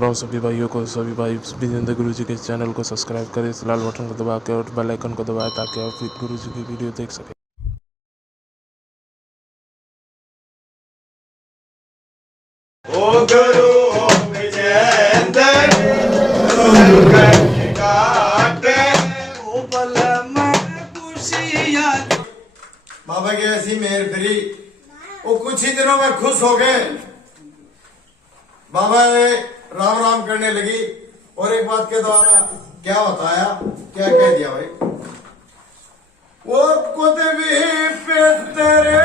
राम सभी भाइयों को, सभी भाई विजेंद्र गुरु जी के चैनल को सब्सक्राइब करें, इस लाल बटन को दबा के और बेल आइकन को दबाएं ताकि आप गुरु जी की वीडियो देख सकें। ओ गुरु विजेंद्र बाबा की ऐसी मेहर फिरी, वो कुछ ही दिनों में खुश हो गए। बाबा ने राम राम करने लगी और एक बात के द्वारा क्या बताया, क्या कह दिया भाई, वो खुद भी पे तेरे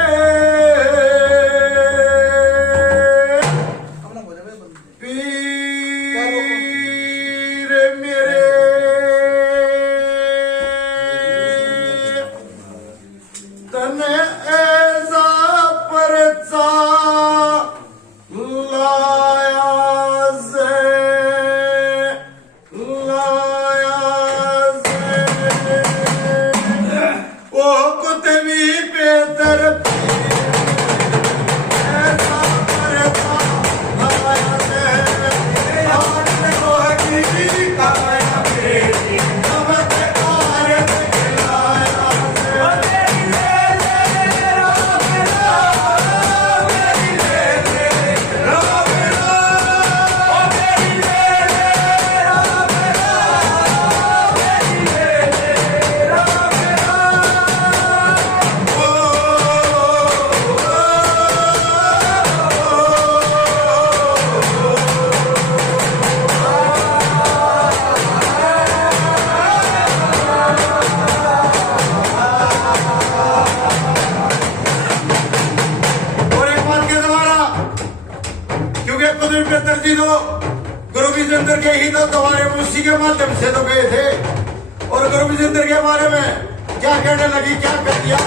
गुरु विजेंद्र के ही तो तुम्हारे उसी के माध्यम से तो गए थे। और गुरु विजेंद्र के बारे में क्या कहने लगी, क्या कर दिया।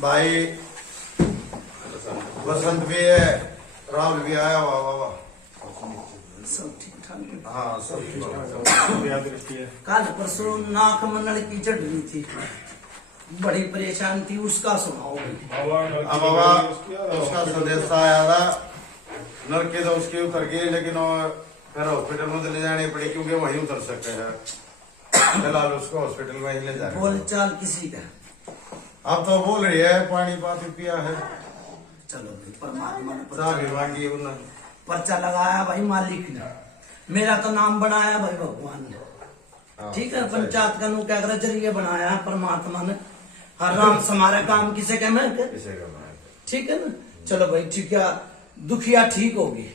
भाई बसंत भी है, राहुल भी आया हुआ, बाबा सब ठीक ठाक। हाँ सब ठीक। कल परसों नाक मंडल की चढ़नी थी, बड़ी परेशान थी, उसका सुनाओ। बाबा उसका संदेश आया था, नरके तो उसके उतर गए, लेकिन फिर हॉस्पिटल में तो ले जाने पड़े क्योंकि वहीं उतर सकते हैं। फिलहाल उसको हॉस्पिटल में ही ले जाए। बोल चाल किसी का अब तो बोल रही है, पानी पाती पिया है। चलो भाई, परमात्मा ने चाबी मांगी उन्होंने, पर्चा लगाया भाई मालिक ने, मेरा तो नाम बनाया भाई भगवान ने। ठीक है, पंचायत का नु क्या कर जरिए बनाया परमात्मा ने। हर राम समारे काम किसे कह मैं, ठीक है ना। चलो भाई ठीक है, दुखिया ठीक होगी,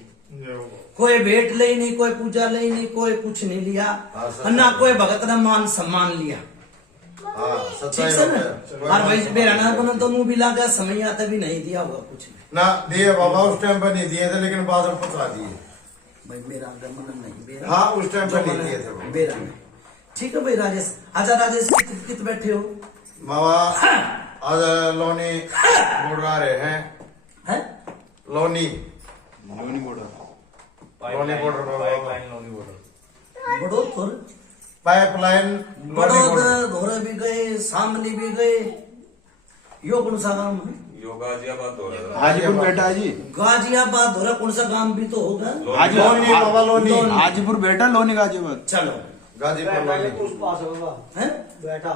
कोई भेंट ले नहीं, कोई पूजा ले नहीं, कोई कुछ नहीं लिया, ना कोई भगत ने मान सम्मान लिया। ठीक है ना। और भाई बेराना बना तो मुंह भी लगा, समय आता भी नहीं दिया होगा कुछ ना दिए बाबा, उस टाइम पर नहीं दिए थे, लेकिन बाद में पकड़ा दिए भाई। मेरा मन नहीं बेरा, हाँ उस टाइम पर नहीं दिए थे बेरा में। ठीक है भाई राजेश, आजा राजेश, कित बैठे हो बाबा? आज लोनी बुढ़ा रहे हैं, Loni Loni border, Loni border, pipeline Loni border, बड़ो थोर पाइपलाइन बड़ौद धोरे भी गए, शामली भी गए। यो कौन सा गांव है? गाजियाबाद हो रहा हाजीपुर बेटा जी, गाजियाबाद धोरा कौन सा गांव भी तो होगा। लोनी बाबा लोनी हाजीपुर बेटा लोनी गाजियाबाद। चलो गाजीपुर लोनी है बैठा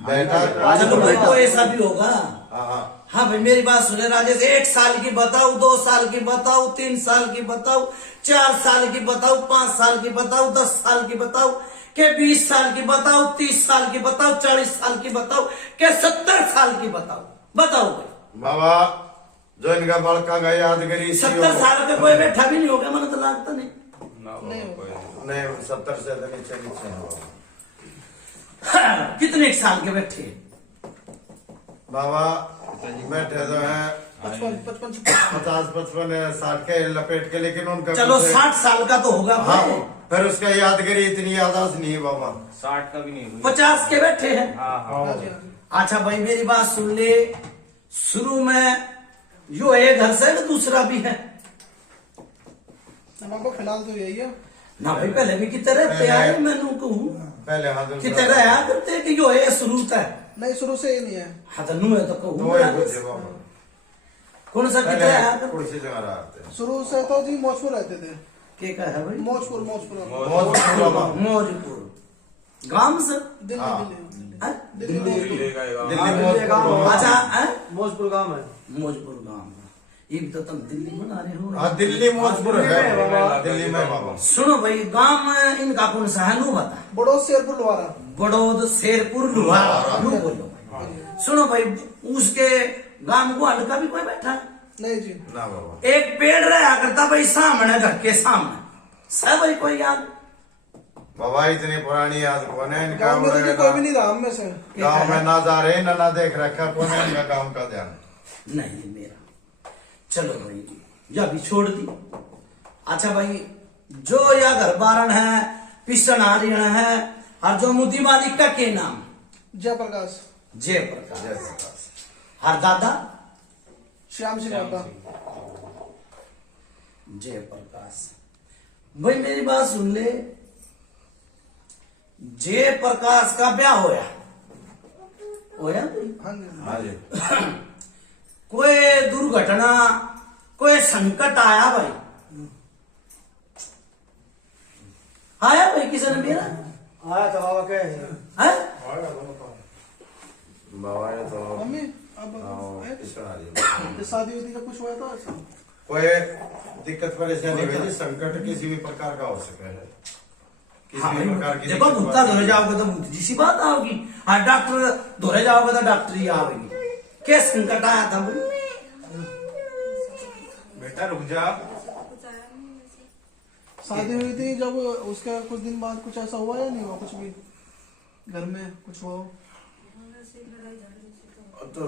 बेटा चलो भाई तो ऐसा भी होगा। हाँ हाँ भाई मेरी बात सुने राजेश, 1 साल की बताओ, 2 साल की बताओ, 3 साल की बताओ, 4 साल की बताओ, 5 साल की बताओ, 10 साल की बताओ, के 20 साल की बताओ, 30 साल की बताओ, 40 साल की बताओ, के 70 साल की बताओ, बताओ भाई। बाबा जो इनका बड़का का यादगिरी 70 साल का कोई बैठा भी नहीं होगा, मैंने तो लगता नहीं। नहीं 70 से तो नीचे नीचे है बाबा। हाँ, कितने साल के बैठे? बाबा बैठे तो है 50-55 साल के लपेट के, लेकिन उनका चलो कुछ- 60 साल का तो होगा हाँ भाई। फिर उसका यादगिरी इतनी यादाश्त नहीं है बाबा। 60 का भी नहीं। 50 के बैठे हैं। हाँ अच्छा भाई मेरी बात सुन ले, शुरू में यो एक घर से ना दूसरा भी है फिलहाल तो यही है। ना भाई, पहले भी कितने रहते आए, मैंने कहूँ पहले हाँ दूसरा- कितने रहा करते कि यो है शुरू है। नहीं शुरू से ही नहीं है। हाँ तो नू है तो तो कहूँ वही कुछ है बाबा। कौन सा कितने पहले आया कर कुर्सी जगह रहते हैं। शुरू से तो जी मौजपुर रहते थे। के का है भाई? मौजपुर बहुत बाबा मौजपुर गांव से दिल्ली हाँ। दिल्ली हैं? दिल्ली गाँव। बहुत अच्छा हैं? मौजपुर गाँव है। मौजपुर गांव ये भी तो तुम दिल्ली बना रहे हो। हाँ दिल्ली मौजपुर है दिल्ली में बाबा। सुनो भाई गांव में इनका कौन सा है नू बता। बड़ौद शेरपुर लोहारा। बड़ौद शेरपुर लुहारा यूं बोलो। सुनो भाई उसके गांव को हल्का भी कोई बैठा है? नहीं जी। ना बाबा एक पेड़ रहा करता भाई सामने घर के सामने, सब भाई कोई याद बाबा इतनी पुरानी याद कौन है इनका? गाँव में तो जी कोई भी नहीं रहा हम में से। गाँव में ना जा रहे ना देख रखा कौन है इनका गाँव का ध्यान। नहीं मेरा। चलो भाई या भी छोड़ दी। अच्छा भाई जो या घर बारण है, पिस्टन हारियण है, और जो मुदी मालिक का के नाम? जयप्रकाश। जयप्रकाश। जय प्रकाश। हर दादा? श्याम सिंह बाबा। जयप्रकाश। भाई मेरी बात सुन ले, जयप्रकाश का ब्याह होया भाई? हाँ जी। हाँ जी कोई दुर्घटना, कोई संकट आया भाई? आया भाई किसी ने मेरा? आया था बाबा क्या है? बाबा ये तो मम्मी अब हाँ, इतना आ रही है। शादी उदी का कुछ हुआ था ऐसा? कोई दिक्कत परेशानी हुई थी, संकट किसी भी प्रकार का हो सके है। किसी हाँ भी प्रकार की देखो दिक्कत भूता धोरे बात- जाओगे तो भूत सी बात आओगी, और डॉक्टर धोरे जाओगे तो डॉक्टरी आवेगी। क्या संकट आया था भाई? बेटा रुक जा। शादी हुई थी जब उसके कुछ दिन बाद कुछ ऐसा हुआ या नहीं हुआ कुछ भी घर में कुछ हुआ? तो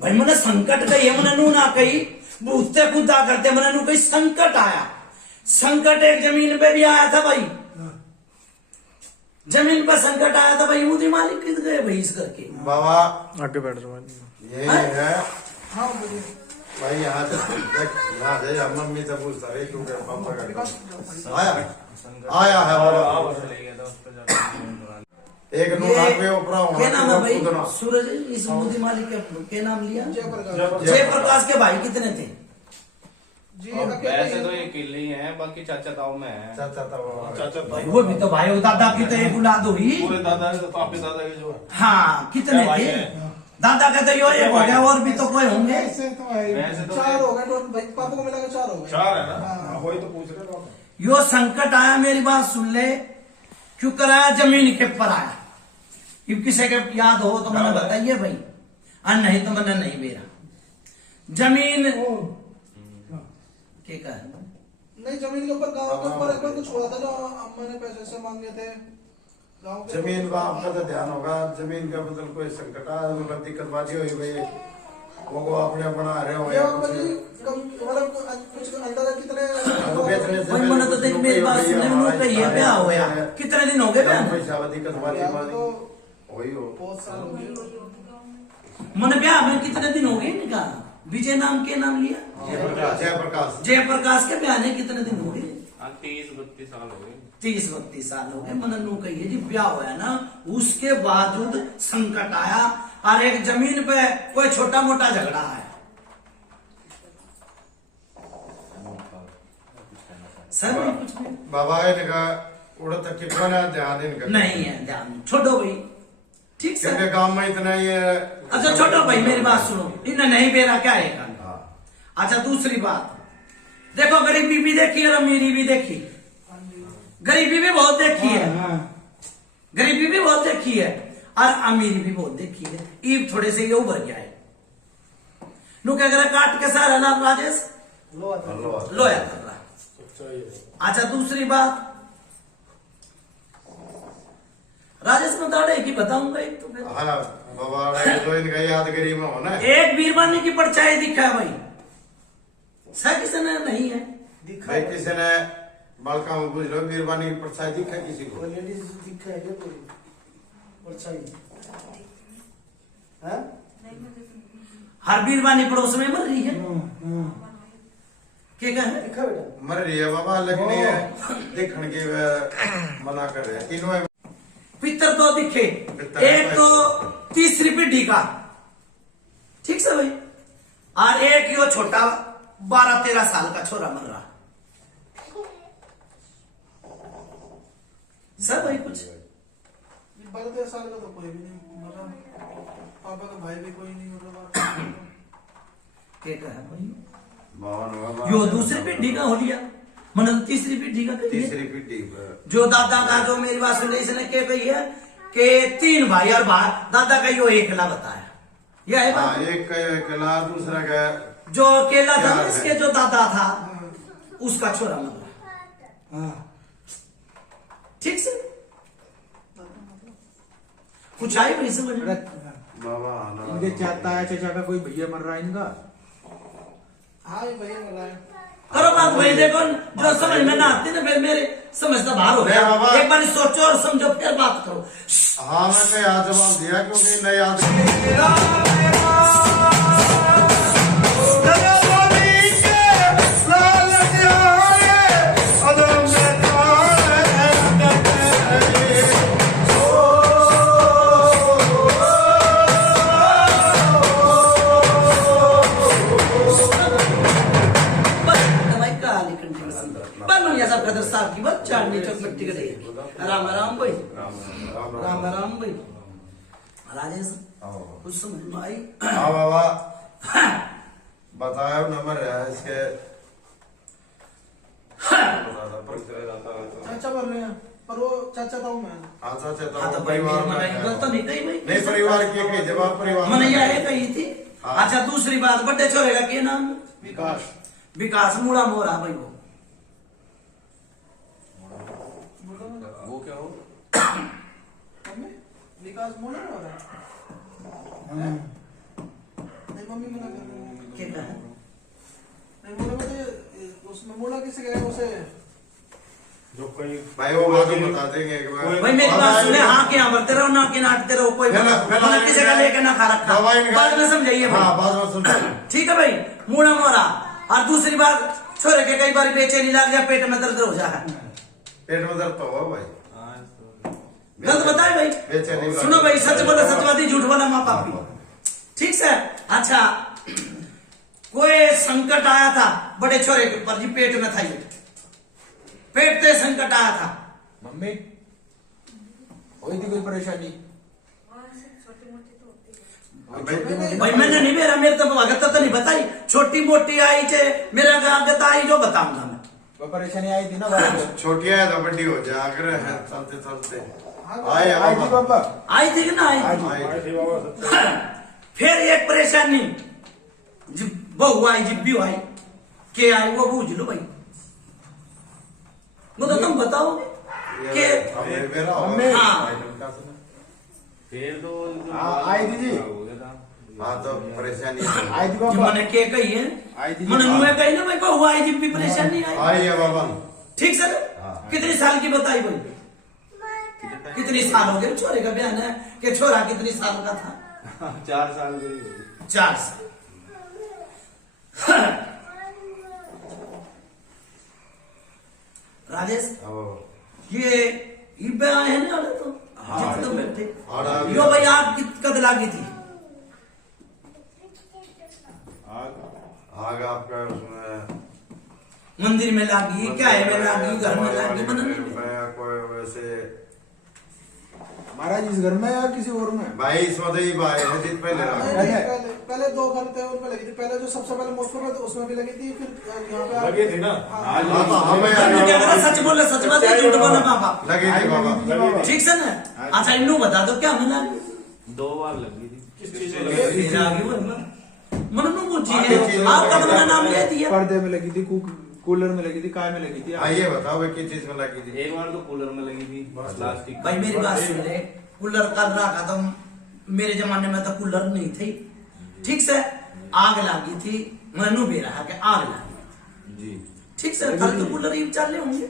भाई मैंने संकट कही है, मैंने नू ना कही भूतते कूदा करते, मैंने नू कही संकट आया। संकट एक जमीन पे भी आया था भाई, जमीन पर संकट आया था भाई। मुझे मालिक किस गए भाई इस करके? बाबा आगे बैठ रहा ये है हाँ बोलिए। भाई यहाँ से हम मम्मी से पूछता रहे क्योंकि पापा का आया है बाबा। एक नुहार पे ऊपरा क्या नाम है भाई? होना सूरज इस मुदी मालिक के क्या नाम लिया? जयप्रकाश जयप्रकाश के भाई कितने थे? जी वैसे तो ये किले ही है, बाकी चाचा ताऊ में है। चाचा था बाबा। भाई वो भी तो भाई और दादा की तो एक औलाद हुई। दादा के पापे दादा के जो हाँ कितने थे? दादा का तो यो एक हो गया, और भी तो कोई होंगे। ऐसे तो है वैसे तो 4 हो गए टोटल भाई, पापा को मिला के 4 हो गए। 4 है ना, वही तो पूछ रहे थे। यो संकट आया, मेरी बात सुन ले, क्यों कराया? जमीन के ऊपर आया। if किसी के याद हो तो मैंने बताइए भाई, और नहीं तो मैंने नहीं मेरा जमीन क्या है? नहीं जमीन के ऊपर गाँव के ऊपर एक बार कुछ हुआ था जो अम्मा ने पैसे से मांगे थे गाँव के। जमीन का आपका तो ध्यान होगा, जमीन का मतलब कोई संकट आया मतलब दिक्कतबाजी हुई भाई, वो अपने बना रहे हो ये या बाबा जी कुछ मतलब कुछ अंदाजा कितने तो बेचने से भाई मैंने तो देख मेरी बात सुनने में लोग कही है ब्याह होया, कितने दिन हो गए ब्याह में? पैसा दिक्कतबाजी यहाँ पे तो वही हो। बहुत साल हो गए। मैंने ब्याह में कितने दिन हो गए इनका? विजय नाम के नाम लिया? जयप्रकाश जयप्रकाश के ब्याह ने कितने दिन हो गए? 30-32 साल हो गए। 30-32 साल हो गए मननू कहिए जी ब्याह हुआ ना, उसके बावजूद संकट आया और एक जमीन पे कोई छोटा मोटा झगड़ा है सर कुछ नहीं। बाबा इनका उड़ा तक के कोना ध्यान इनका नहीं है ध्यान, छोड़ो भाई ठीक क्योंकि सर। गांव में इतना ही है। अच्छा छोड़ो भाई मेरी बात सुनो, इन्हें नहीं बेरा क्या है। हाँ। अच्छा दूसरी बात देखो, गरीबी भी देखी और अमीरी भी देखी, गरीबी भी बहुत देखी है, गरीबी भी बहुत देखी है और अमीरी भी बहुत देखी है। ईब थोड़े से ये उभर गया है नु क्या करे काट के सारा ना राजेश लोया कर रहा। अच्छा दूसरी बात राजेश में दाड़े की बताऊंगा एक तो फिर हाँ बाबा तो इनका यादगिरी में होना है। एक बीरबानी की परछाई दिखा है भाई, सर किसी ने नहीं है भाई किसी ने बालका में पूछ लो बीरबानी की परछाई दिखा किसी को? दिखा है क्या कोई परछाई? हाँ? हर बीरबानी पड़ोस में मर रही है क्या कहे? दिखा बेटा मर रही है बाबा, लेकिन ये देखने की मना कर रहे हैं। तीनों है। पितर तो दिखे, पितर एक तो तीसरी पीढ़ी का ठीक से भाई, और एक यो छोटा 12-13 साल का छोरा मर रहा सर भाई कुछ 12-13 साल का तो कोई भी नहीं, मतलब पापा का भाई भी कोई नहीं, मतलब क्या कहा भाई? बाबा यो दूसरी पीढ़ी का हो लिया, मतलब तीसरी पीढ़ी का कहिए। तीसरी पीढ़ी पर जो दादा का जो मेरी बात सुन रही इसने क्या कही है कि 3 भाई और दादा का यो एकला बताया, यह है हाँ बात। एक का अकेला, दूसरा का जो अकेला था ना चार है। इसके जो दादा था उसका छोरा मर ठीक से कुछ आई भाई समझ में? बाबा इनके चाचा है, चाचा का कोई भैया मर रहा है इनका। हाँ ये भैया मिला है। करो बात भाई, देखो जो समझ में ना आती ना फिर मेरे समझ तो बाहर हो नहीं बाबा। गया। एक बार सोचो और समझो फिर बात करो। हाँ मैं तो याद जवाब दिया क्योंकि मैं याद दवाई का लिखन की मशीन बनो या सब कदर साहब की बात चांदनी चौक मिट्टी का देगी। राम राम भाई, राम राम भाई। राजेश कुछ समझ में आई? हाँ बाबा बताया नंबर है इसके। चाचा बोल रहे हैं पर वो चाचा था मैं। हाँ चाचा हाँ तो तो भाई परिवार में मेरी गलत तो नहीं कही भाई, नहीं परिवार की कही जवाब परिवार में। मैंने यह कही थी। हाँ। अच्छा दूसरी बात बड़े छोरे का क्या नाम? विकास विकास मुड़ा मोरा भाई वो क्या हो? मम्मी विकास मोड़ा हो रहा है? नहीं मम्मी मना कर रही है। क्या कहा? नहीं मोड़ा मतलब उसमें मोड़ा किसे गया उसे जो कोई भाई वो बात हम बता देंगे एक बार। भाई मेरी बात सुने, हाँ के यहाँ बढ़ते रहो ना के नाटते रहो, कोई मतलब किसी का लेके ना खा रखा। बाद में समझाइए हाँ भाई, बाद में समझाइए। ठीक है भाई मुड़ा मोरा। और दूसरी बात छोरे के कई बार बेचैनी लग जाए, पेट में दर्द हो जाए। पेट में दर्द तो हो भाई। गलत बताए भाई, बेचैनी सुनो भाई सच बोला सचवादी, झूठ बोला माँ पापी ठीक से। अच्छा कोई संकट आया था बड़े छोरे के ऊपर जी, पेट में था ये, पेट पे संकट आया था। मम्मी हुई थी कोई परेशानी? भाई मैंने नहीं, मेरे तो भगत तो नहीं बताई, छोटी मोटी आई चे मेरा आगत आई जो बताऊंगा मैं। कोई परेशानी आई थी ना बाहर से? छोटी है तो बड़ी हो जाए, आग्रह है चलते चलते आए आई थी बाबा। पापा? आई थी कि ना आई? आए। फिर एक परेशानी बहु आई, जिब्बी आई के आई, वो बूझ लो भाई, वो तो तुम बताओगे कि ये मेरा हो। मम्मी। हाँ फिर तो आई थी जी। हाँ तो परेशानी आई थी जी पापा? मैंने के कही है, आई थी मैंने मुँह कही ना भाई बहु आई, जिब्बी परेशानी आई। आई है बाबा। ठीक सर, कितनी साल की बताई भाई? कितनी साल हो गए छोरे का बयान है कि छोरा कितनी साल का था? 4 साल की 4 साल। राजेश ये आए हैं ना वाले तो जितने तो बैठे आड़ा भी- यो भाई आप कद लागी थी आग आपका उसमें मंदिर में लागी क्या है में लागी घर में लागी मन नहीं कोई वैसे महाराज इस घर में या किसी और में? भाई इसमें तो ये बात है जित पहले नहीं, रहा नहीं, पहले 2 घर थे उनमें लगी थी। पहले जो सबसे पहले मोस्को में तो उसमें भी लगी थी, फिर यहाँ पे लगी थी ना? हाँ, हाँ तो हमें तन्नू क्या करा सच बोले सच बात है झूठ बोले माँ बाप लगी थी बाबा ठीक से ना अच्छा इन्नू बता दो क्या मिला 2 बार लगी थी। किस चीज में लगी? फिर आगे वो मन में पूछी है आपका तो मेरा नाम ले दिया पर्दे में लगी थी, कूलर में लगी थी, काय में लगी थी? हाँ ये बताओ भाई किस चीज में लगी थी एक बार तो कूलर में लगी थी प्लास्टिक। भाई मेरी बात सुन ले कूलर कल रखा था मेरे जमाने में तो कूलर नहीं थी ठीक से आग लगी थी मनु भी रहा कि आग लगी जी ठीक से कल तो कूलर ही चल रहे होंगे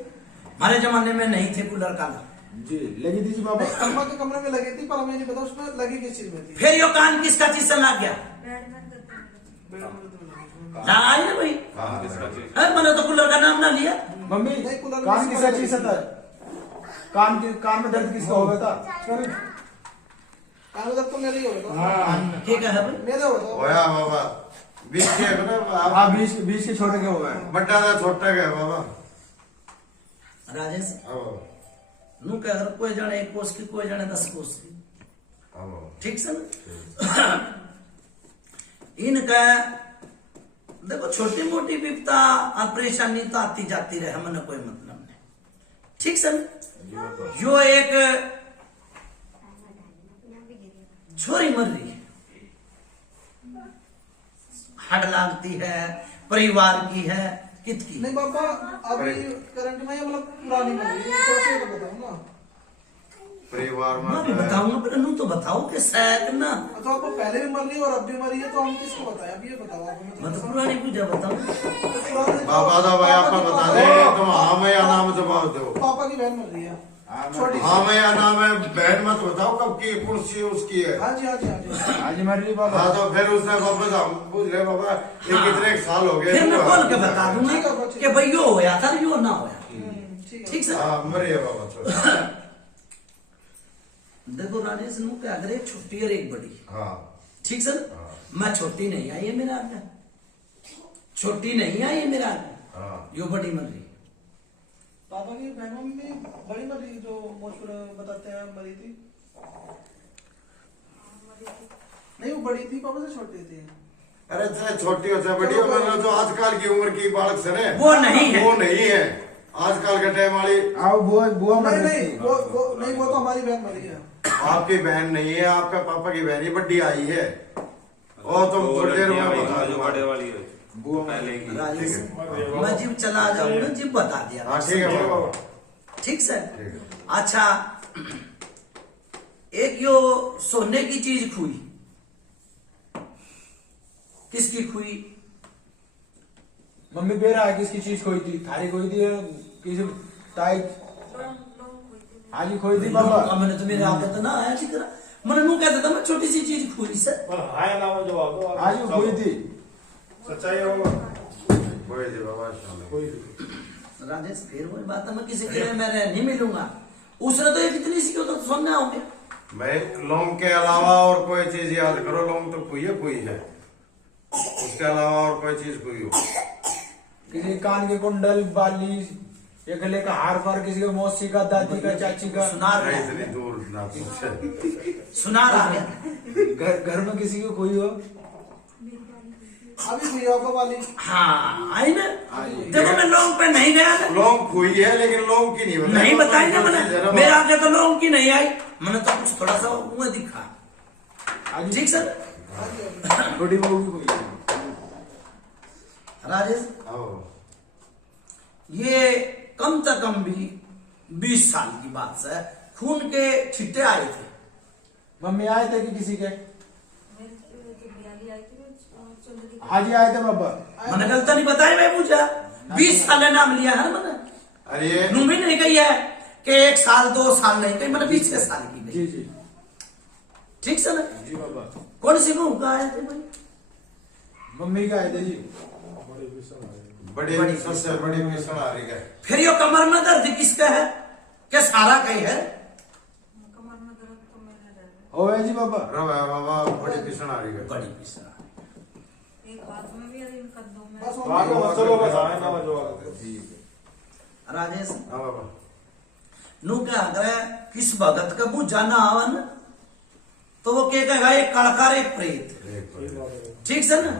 हमारे जमाने में नहीं थे कूलर काला जी लगी थी जी बाबा। नहीं, अम्मा के कमरे में लगी थी, पर हमें नहीं पता उसमें लगी किस चीज में थी। फिर यो कान किसका चीज से लग गया बेड में तो लगी। लगाई ना भाई हाँ किसका चीज? अरे मैंने तो कूलर का नाम ना लिया मम्मी नहीं, कूलर कान में किसा लगी चीज थी। था? कान में दर्द किसका हो गया था? कान दर्द तो मेरे ही हो गया था। ठीक है भाई मेरे हो गया होया बाबा बीच के है ना हाँ आप 20 के छोटे के हो गए। बड़ा था छोटा क्या बाबा राजेश अब नू कह अगर कोई जाने 1 कोस की कोई जाने 10 कोस की अब ठीक से ना इनका देखो छोटी मोटी विपता और परेशानी तो आती जाती रहे मन कोई मतलब नहीं ठीक से ना जो एक छोरी मर रही है हड लागती है परिवार की है कितकी नहीं बाबा, अभी करंट में ये मतलब पुरानी मर गई, ये थोड़ा सा तो बताऊं ना। परिवार मैं भी में बताऊंगा पर नू तो बताओ कि शायद ना तो आपको पहले भी मर रही है और अब भी मरी है, तो हम किसको बताएं? अब ये बताओ आप हमें। मैं तो पुरानी पूजा बताऊं तो पुराने बाबा दा भाई आपका बता दे तुम हाँ में या नाम जवाब दो पापा की बहन मर रही है, छोटी सी। हाँ में या नाम है बहन मत बताओ कब की कुर्सी उसकी है हाँ जी, हाँ जी, हाँ जी। आज मर रही बाबा। हाँ तो फिर उसने वापस हम पूछ ले बाबा ये कितने साल हो गए फिर मैं बोल के बता ठीक है, दूंगा ठीक कि है। भाई यो होया था यो ना होया ठीक है। ठीक से हाँ मरिए बाबा छोड़ देखो राजेश नू क्या अगर एक छोटी और एक बड़ी हाँ ठीक से मैं छोटी नहीं आई है मेरा आगे छोटी नहीं आई है मेरा आगे हाँ यो बड़ी मर रही पापा की बहन मम्मी बड़ी मरी, जो मोचुर बताते हैं मरी थी। नहीं, वो बड़ी थी, पापा से छोटी थी। अरे चाहे छोटी हो चाहे बड़ी हो मतलब जो आजकल की उम्र की बालक से ने वो नहीं है वो नहीं है आजकल के टाइम वाली आओ बुआ मर नहीं, रही नहीं, थी। वो तो हमारी बहन मरी है। आपकी बहन नहीं है आपका पापा की बहन ही बड्डी आई है और तुम थोड़ी देर में बता जो दो बड़े वाली है बुआ पहले की। राजेश मैं जिब चला जाऊंगा जिब बता दिया हाँ ठीक है बाबा ठीक से ठीक है अच्छा एक यो सोने की चीज खुई किसकी खुई मम्मी बेरा है किसकी चीज खोई थी? थारी खोई थी या किसी ताई हाजी खोई थी बाबा। मैंने तो मेरे आदत ना आया ठीक है मैंने नू कहता था मैं छोटी सी चीज खुई से पर हाय नाम जवाब दो आज वो खोई थी। सच्चाई होगा कोई दे बाबा राजेश फिर वही बात है मैं किसी के लिए मैं नहीं मिलूंगा उसने तो ये कितनी सी तो सुनना हो गया मैं लौंग के अलावा और कोई चीज याद करो लौंग तो कोई है उसके अलावा और कोई चीज कोई हो किसी कान के कुंडल बाली या गले का हार पार, किसी का मौसी का दादी का चाची का सुनार नहीं, इतनी दूर ना पूछे सुनार आ गया घर में किसी को कोई हो। अभी हुई आपको वाली। हाँ आई ना देखो मैं लौंग पे नहीं गया था। लौंग कोई है लेकिन लौंग की नहीं बताई नहीं बताई ना कौन सी मैंने जरा मेरे आगे तो लौंग की नहीं आई मैंने तो कुछ थोड़ा सा मुंह दिखा आज ठीक सर छोटी बहू की कोई है। राजेश आओ। ये कम से कम भी 20 साल की बात से खून के छिट्टे आए थे मम्मी आए थे कि किसी के? हाजी आए थे बाबा। मैंने गलत नहीं बताया मैं पूछा 20 साल नाम लिया है मैंने अरे ये नू भी नहीं कही है कि 1 साल 2 साल नहीं कही मैंने 20 साल की जी गई जी ठीक से ना जी बाबा। कौन सी मुंह का आए थे भाई मम्मी का आए थे जी। बड़ी सबसे बड़ी मिशन आ रही है फिर यो कमर में दर्द किसका है क्या सारा कहीं है? हो है जी बाबा। रवा बाबा बड़ी पिसन आ रही है। बड़ी पिसा बस चलो बस आए ना जो राजेश हाँ बाबा। नु क्या करे किस भगत का बुझा ना आवन तो वो क्या कहेगा एक कड़कार एक प्रेत। ठीक से ना?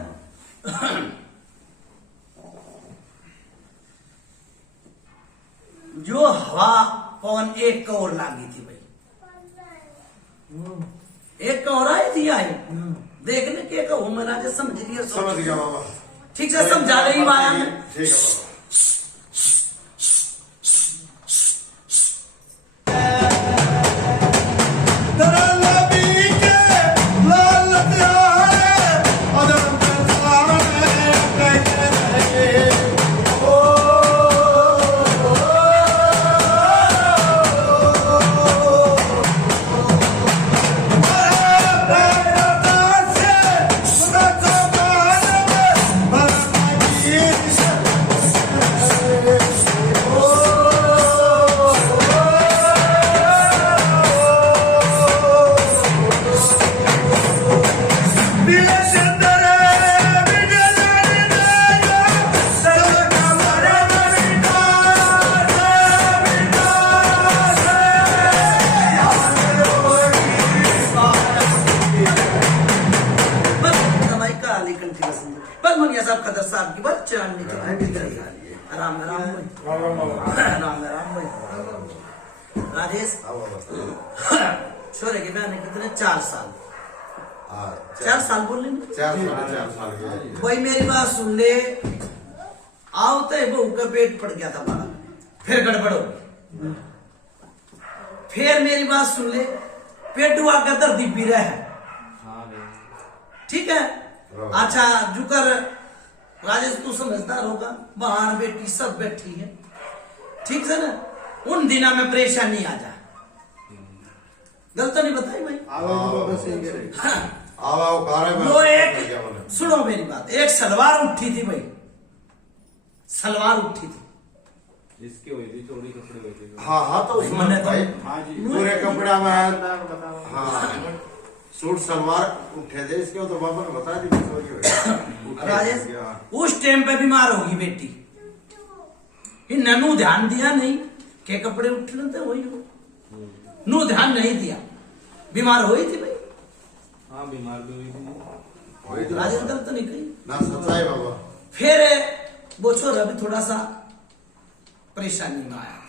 जो हवा पवन एक का और लागी थी भाई, एक का और आई थी आई देखने के का मैं राजा समझ लिया। समझ गया बाबा। ठीक से समझा रही माया में। ठीक है बाबा। राम राम राम राम राजेश हाँ बाबा। छोरे के बहन कितने 4 साल हाँ 4 साल बोल रहे 4 साल की है। कोई मेरी बात सुन ले। आवते बहू का पेट पड़ गया था बड़ा, फिर गड़बड़ हो गई। फिर मेरी बात सुन ले, पेटुआ का दर्द भी रहा है। ठीक है। अच्छा जुकर राजेश तू समझदार होगा, बहन बेटी सब बैठी है। ठीक है ना? उन दिना में परेशानी आ जा। गलत तो नहीं बताई भाई? वो एक सुनो मेरी बात, एक सलवार उठी थी भाई, सलवार उठी थी। इसकी हुई थी, चोरी कपड़े हुए थे। हाँ हाँ तो उसमें मैंने भाई हाँ जी पूरे कपड़ा में हाँ सूट सलवार उठे थे इसके, तो बाबा ने बता दी चोरी हुई। राजेश उस टाइम पे बीमार होगी बेटी, इन ननू ध्यान दिया नहीं के कपड़े उठने थे वही हो, नू ध्यान नहीं दिया, बीमार हुई थी भाई। हाँ बीमार भी हुई थी। वही तो राजेश गलत नहीं कही। ना सच्चाई बाबा। फिर वो छोरा भी थोड़ा सा परेशानी में आया।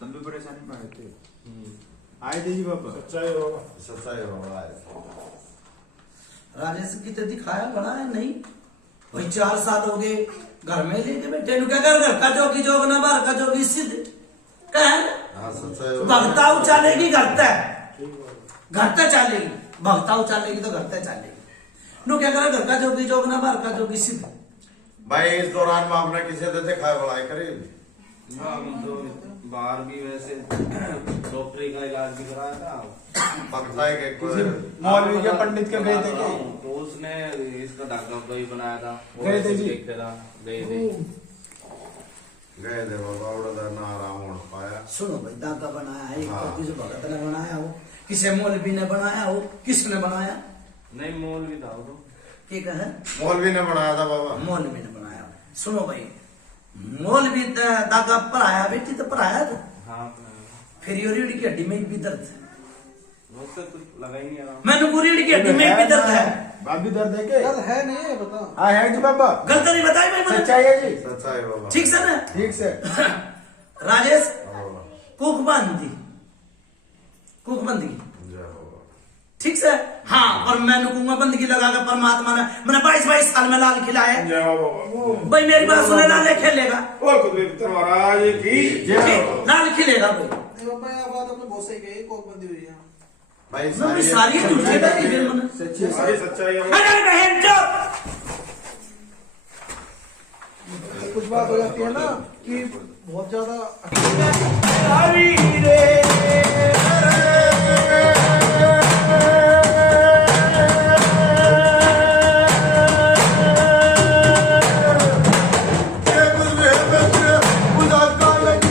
तब भी परेशानी में आए थे। आए थे जी बाबा। सच्चाई बाबा। सच्चाई बाबा। राजेश की तो दिखाया बड़ा है नहीं भाई, 4 साल हो गए घर में लेके बैठे। क्या कर घर का जोगी जोग ना बाहर का जोगी सिद्ध कह हाँ सच्चाई बाबा। भगताऊ चालेगी घरता घरता चालेगी, भगताऊ चालेगी तो घरता चालेगी। नो क्या करे घर का जोगी जोग ना बाहर का जोगी सिद्ध। भाई इस दौरान में आपने किसी देते खाए बढ़ाई करी? तो बाहर भी वैसे डॉक्टरी का इलाज भी कराया था। पकड़ाई के किसी मौलवी के पंडित के गए थे क्या? तो उसने इसका धागा भी बनाया था। वो गए थे वैसे जी? देखते था, गए थे। गए थे बाबा, उड़ा ना आराम हो पाया। सुनो भाई, दादा बनाया है, हाँ। किसी भगत ने बनाया हो, किसी मौलवी ने बनाया हो, किसने बनाया? नहीं मौलवी था वो तो। क्या कहे? मौलवी ने बनाया था बाबा। मौलवी ने बनाया। सुनो भाई, मौलवी दादा पढ़ाया, बेटी तो पढ़ाया था। हाँ फिर यो रीढ़ की हड्डी में भी दर्द है। उससे कुछ लगा ही नहीं आराम। मैंने रीढ़ की हड्डी में भी दर्द है। भाभी दर्द है के? यार है नहीं है बता। हाँ है जी बाबा। गलत नहीं बताई भाई मैंने? सच्चाई है जी। सच्चाई बाबा। ठीक से ना? ठीक से। राजेश हाँ बाबा। कुक बंदी जय बाबा। ठीक से। हाँ, और मैंने कुआं बंदगी लगा कर परमात्मा ने मैंने 22 साल में लाल खिलाया। जय बाबा। भाई मेरी बात सुने, लाल खेलेगा, और कुछ भी महाराज की ठीक, लाल खिलेगा भाई। बाबा ये बात आपने बहुत सही कही, कोक बंदी हुई है भाई मैं सारी झूठे बैठी फिर मैंने। सच्ची है। सारी सच्चाई है। अरे बहन चुप! कुछ बात हो जाती है ना कि बहुत ज्यादा उदा काल की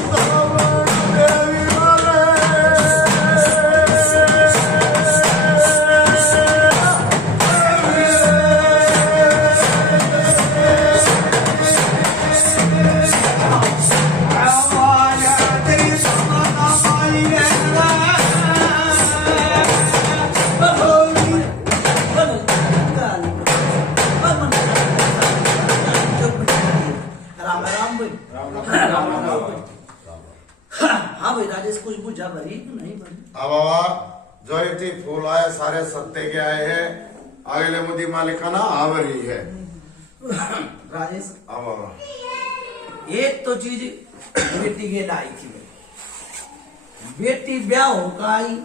कुछ बुझा भरी कि नहीं भरी? अब बाबा जो इतनी फूल आए सारे सत्ते के आए हैं अगले मुदी मालिक का ना आवरी है। राजेश अब बाबा एक तो चीज बेटी के लाई थी भाई, बेटी ब्याह होकर आई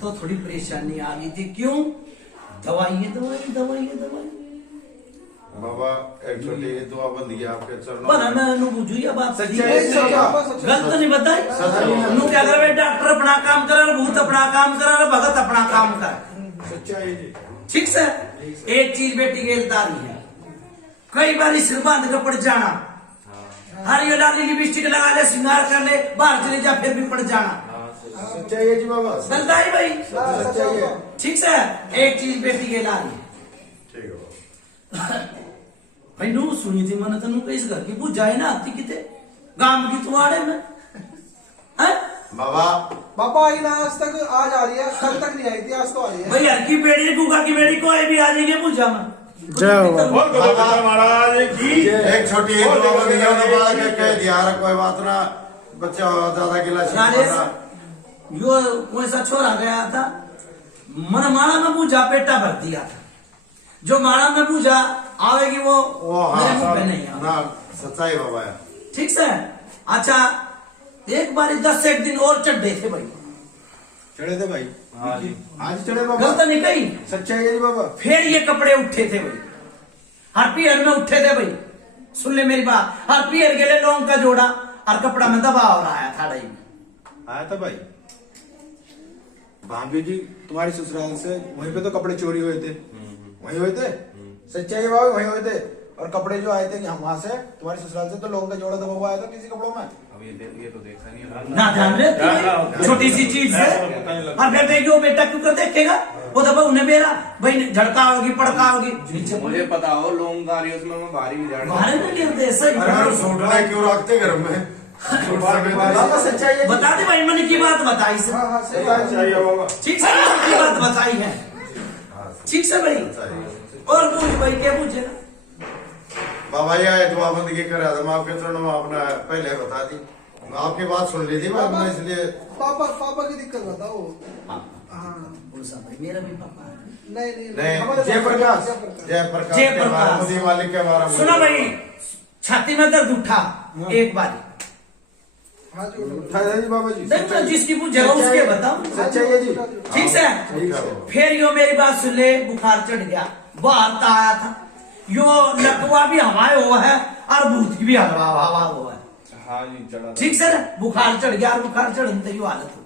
तो थोड़ी परेशानी आ गई थी। क्यों? दवाई दवाई बाबा एक छोटी दुआ बंद गया आपके चरणों पर में। मैं नु बुझू ये बात सच्ची सच्चाई है, है, सच्चाई। गलत नहीं बताई। सच है। नु क्या करे, डॉक्टर अपना काम करे, भूत अपना काम करे, भगत अपना काम करे। सच्चाई जी। ठीक से एक चीज बेटी के तारी है, कई बार सिर बांध कर पड़ जाना, हरी लाली लिपस्टिक लगा ले, श्रृंगार कर ले, बाहर चले जा फिर भी पड़ जाना। सच्चाई है जी बाबा। गलत आई भाई। सच्चाई है। ठीक से एक चीज बेटी के लाली ठीक है बाबा। भाई नू सुनी थी मैंने तेन इस घर की बुझाई ना आती किते गांव की तुम्हारे में हैं? बाबा पापा आई ना आज तक, आज आ रही है, कल तक नहीं आई थी, आज तो आ रही है। भाई हर की बेड़ी गुगा की बेड़ी को भी आ जाएगी बुझा में। महाराज की एक छोटी दुआ बंद गया बाबा के कह दिया रे कोई बात ना, बच्चा ज्यादा गिला राजेश यो कोई सा छोरा गया था, मन माड़ा में पूछा पेटा भर दिया था, जो माड़ा में पूछा आवेगी वो मेरे मुंह पे नहीं आवेगी। ना सच्चाई बाबा है। ठीक से अच्छा एक बार 10 एक दिन और चढ़े थे भाई, चढ़े थे भाई। हाँ जी। आज चढ़े बाबा। गलत नहीं कही। सच्चाई है जी बाबा। फिर ये कपड़े उठे थे भाई, हर पीहर में उठे थे भाई, सुन ले मेरी बात, हर पीहर के लिए लौंग का जोड़ा और कपड़ा में दबा और आया था डाई में। आया था भाई। भाभी जी तुम्हारी ससुराल से वहीं पे तो कपड़े चोरी हुए थे, वहीं हुए थे। सच्चाई है बाबा, वहीं हुए थे। और कपड़े जो आए थे वहां से तुम्हारी ससुराल से तो लोगों का जोड़ा दबा हुआ आया था किसी कपड़ों में। अब ये तो देखा नहीं है। ना ध्यान रहे छोटी सी चीज है, और फिर देखियो बेटा क्यों कर देखेगा वो दबा उन्हें मेरा भाई झड़का होगी पड़का होगी नीचे मुझे पता हो लोग आ रही है उसमें मैं बाहरी भी झाड़ बाहर में गिरते सही अरे सूटना क्यों रखते घर में? बाबा सच्चाई है। बता दे भाई मैंने की बात बताई से। हाँ हाँ सही बात है। ठीक से मैंने की बात बताई है। ठीक से भाई और पूछ भाई क्या पूछेगा? बाबा ये दुआ बंदगी करा था, मैं आपके चरणों में अपना पहले बता दी, आपकी बात सुन ली थी मैं, इसलिए पापा की दिक्कत बताओ। हाँ बोलसा भाई मेरा भी पापा है। नहीं, हमारे जयप्रकाश जयप्रकाश। जयप्रकाश मोदी मालिक के हमारा सुना भाई छाती में दर्द उठा एक बार, हाँ जी उठाया था जी बाबा जी। देख मैं जिसकी पूछेगा उसके बताओ। सच्चाई है जी। ठीक से ठीक है बाबा। फिर यो मेरी बात सुन ले, बुखार चढ़ गया, बाहर तो आया था, यो लकवा भी हवाए हुआ है और भूत की भी हवा हुआ है। हाँ जी चढ़ा। ठीक से ना बुखार चढ़ गया और बुखार चढ़ने की हालत हो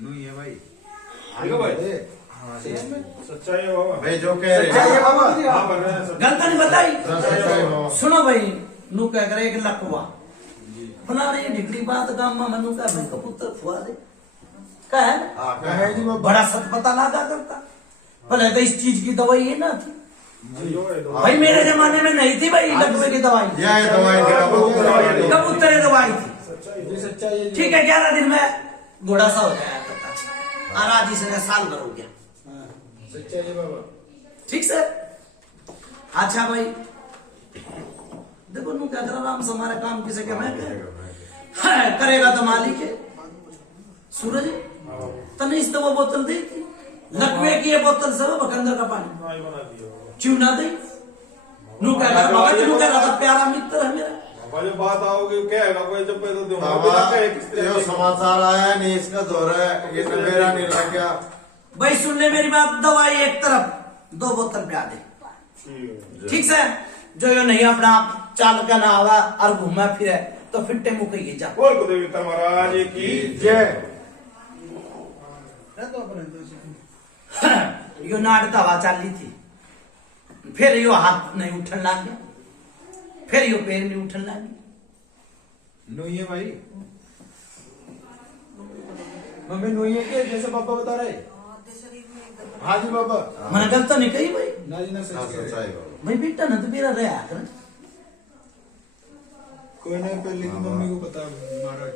नहीं है भाई। ठीक है भाई। सच्चाई है बाबा। भाई जो कह रहे सच्चाई है हैं बाबा। गलत नहीं बताई। सच्चाई बाबा। सुनो भाई नू कह करे एक लकवा फलाने ढिकड़ी बात गांव में मनु का भाई कबूतर खुआ दे का है ना? हाँ, क्या है है? जी बाबा। बड़ा सत पता लगा करता, पहले तो इस चीज की दवाई है ना थी भाई, मेरे जमाने में नहीं थी भाई लकवे की दवाई, यह दवाई थी कबूतर दवाई थी। ये सच्चाई है जी। ठीक है 11 दिन में घोड़ा सा हो जाया करता, और आज इसने साल भर हो गया। सच्चाई है बाबा। ठीक से अच्छा भाई देखो नू क्या करा राम से हमारा काम किसे क्या मैं करेगा तो मालिक है। सूरज तने इस दवा बोतल दी थी लकवे की, ये बोतल सब बकंदर का पानी चूना दे नू क्या करा बाबा जी, नू क्या रहा प्यारा मित्र है मेरा। जो बात आओगे क्या है कोई जब पे तो बाबा ये समाचार आया नहीं, इसका दौर है, ये तो मेरा नहीं लग गया। भाई सुन ले मेरी बात, दवाई एक तरफ 2 बोतल पिया दे। ठीक से जो यो नहीं अपना चाल का ना आवा और घूमा फिरे तो फिर टेमू कहिए जा। बोल को देवी महाराज की जय। यो नाट दवा चाली थी, फिर यो हाथ नहीं उठन लग गया, फिर यो पैर नहीं उठन लग गया। नहीं है भाई। मम्मी नहीं है क्या जैसे पापा बता रहे? हाँ जी बाबा। मैंने गलत तो नहीं कही भाई। ना जी ना हाँ, सच कह रहे। सच्चाई बाबा। भाई बेटा ना तो मेरा रहा कर कोई नहीं पहले की मम्मी को पता महाराज।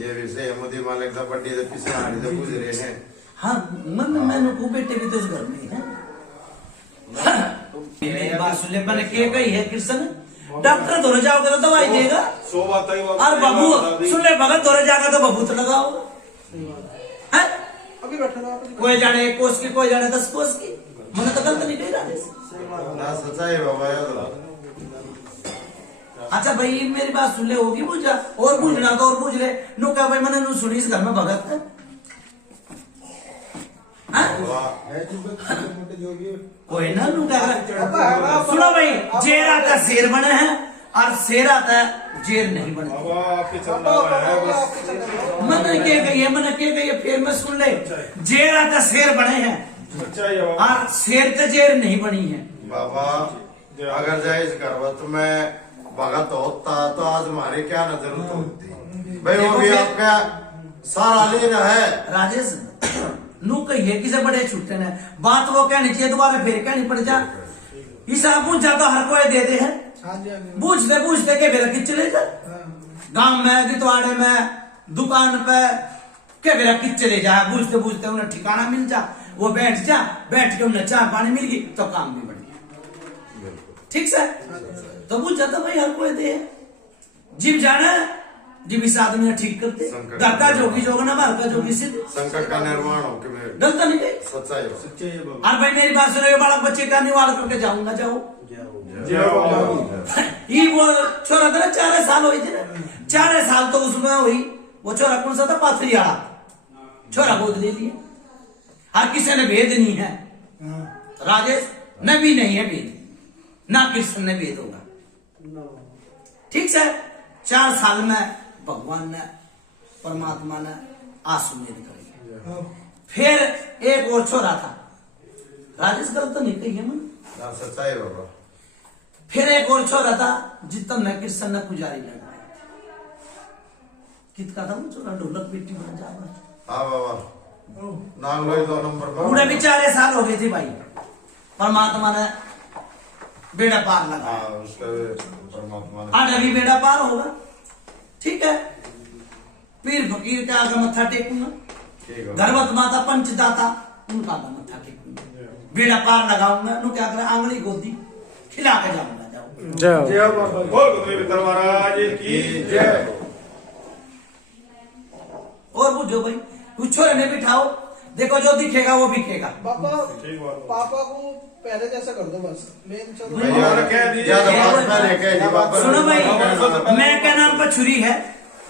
ये विषय मोदी मालिक का बड्डी से पिछले हाड़ी से गुजरे हैं। हाँ मैंने को बेटे भी तो इस घर में ही है। मेरी बात सुन ले, मैंने क्या कही है कृष्ण डॉक्टर धोरे जाओगे तो दवाई देगा। 100 बात ही और बाबू सुन ले, भगत धोरे जाएगा तो बबूत लगाओगे हैं? अभी बैठा रहा आप। कोई जाने 1 कोस की, कोई जाने 10 कोस की। मैंने तो गलत नहीं कही राजेश। ना सच्चाई बाबा यार। अच्छा भाई मेरी बात सुन ले, होगी पूजा और पूछना तो और पूछ ले। नो क्या भाई मैंने नु सुनी इस घर में भगत है हाँ? है जी, बस छोटे-मोटे जो भी है। कोई ना नु क्या रहा। सुनो भाई, जेर आता शेर बने हैं और शेर आता है जेर नहीं बने। बाबा आपके चलना है बस। मैंने क्या कही है, मैंने क्या कही है, फिर मैं सुन ले। जेर आता शेर बने हैं सच्चाई है बाबा। और शेर तो जेर नहीं बनी है। बाबा अगर जायज करवा तो मैं भगत होता तो आज हमारे क्या न जरूरत होती भाई। वो भी आपका सारा ले रहा है राजेश। नू कहिए किसे बड़े छुट्टे ने बात वो कहनी चाहिए, दोबारा फिर कहनी पड़ जा। हिसाब पूछा तो हर कोई दे दे है। हाँ जी हाँ जी। पूछते के मेरा किच चले जा। गांव में गितवाड़े में दुकान पे के मेरा किच चले जा। पूछते उन्हें ठिकाना मिल जा, वो बैठ के उन्हें चाय पानी मिल गई तो काम भी बढ़ गया। ठीक से तो पूछ जाता भाई हर कोई दे। जिम जाना जिम इस आदमी ने ठीक करते। घर का जोगी जोगना, बाहर का जोगी सिद्ध। संकट का निर्माण हो कि मैं गलत नहीं गई। सच्चाई हो। सच्चाई है बाबा। और भाई मेरी बात सुनो, बालक बच्चे का निवार करके जाऊंगा जाओ। जय बाबा। ये वो छोरा था ना 4 साल हुई थी ना, 4 साल तो उसमें हुई। वो छोरा कौन सा था, पाथरी वाला छोरा गोद ले लिया। हर किसी ने भेद नहीं है राजेश, न भी नहीं है भेद, ना कृष्ण ने भेद होगा। ठीक से 4 साल में भगवान ने परमात्मा ने आसुमेध करी। फिर एक और छोरा था राजेश, गलत तो नहीं कही है मन। ना सच्चाई बाबा। फिर एक और छोरा था जितना में कृष्ण ने पुजारी लगवाया। कित का था वो छोरा, ढोलक पेटी बना जावा। हाँ बाबा नाम लो 2 नंबर पर। पूरे भी 4 साल हो गए थे भाई, परमात्मा ने बेड़ा पार लगा। हाँ उसका परमात्मा ने आज अभी बेड़ा पार होगा। ठीक है, पीर फकीर का आगे मत्था टेकूंगा, ठीक है। गर्भवत माता पंचदाता उनका आगे मत्था टेकूंगा, बेड़ा पार लगाऊंगा। नु क्या करे, आंगली गोदी खिला के जाऊंगा। जाओ जय बाबा। बोल गुरुदेव विठल महाराज की जय। और बुझो भाई, कुछ छोरे ने बिठाओ, देखो जो दिखेगा वो बिकेगा। पापा ठीक बात। पापा को पहले जैसा कर दो बस। मेन चलो भैया कह दीजिए। ज्यादा बात ना लेके जी बाबा। सुनो भाई, मैं के नाम पर छुरी है,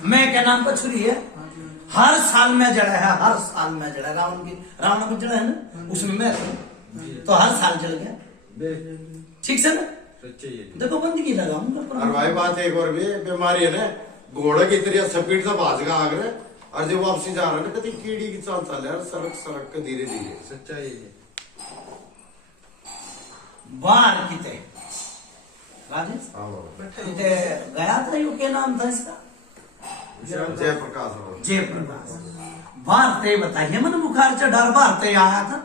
मैं के नाम पर छुरी है। हर साल में जड़ा है, हर साल में जड़ा है। रावण को जड़ा है ना, उसमें मैं तो हर साल जल गया। ठीक से ना, सच्चाई है। देखो बंदगी लगाऊंगा। और भाई बात एक और भी बीमारी है ना, घोड़े की तरह स्पीड से भाज का आगे और जब वापसी जा रहा है ना, कभी कीड़ी की चाल चल रहा है, सड़क के धीरे धीरे। सच्चाई है। बार किते राजेश हाँ बाबा। किते गया था, यू के नाम था इसका, जय प्रकाश बाबा। जयप्रकाश। भारते बताइए, मैंने बुखार चढ़ा भारते आया था,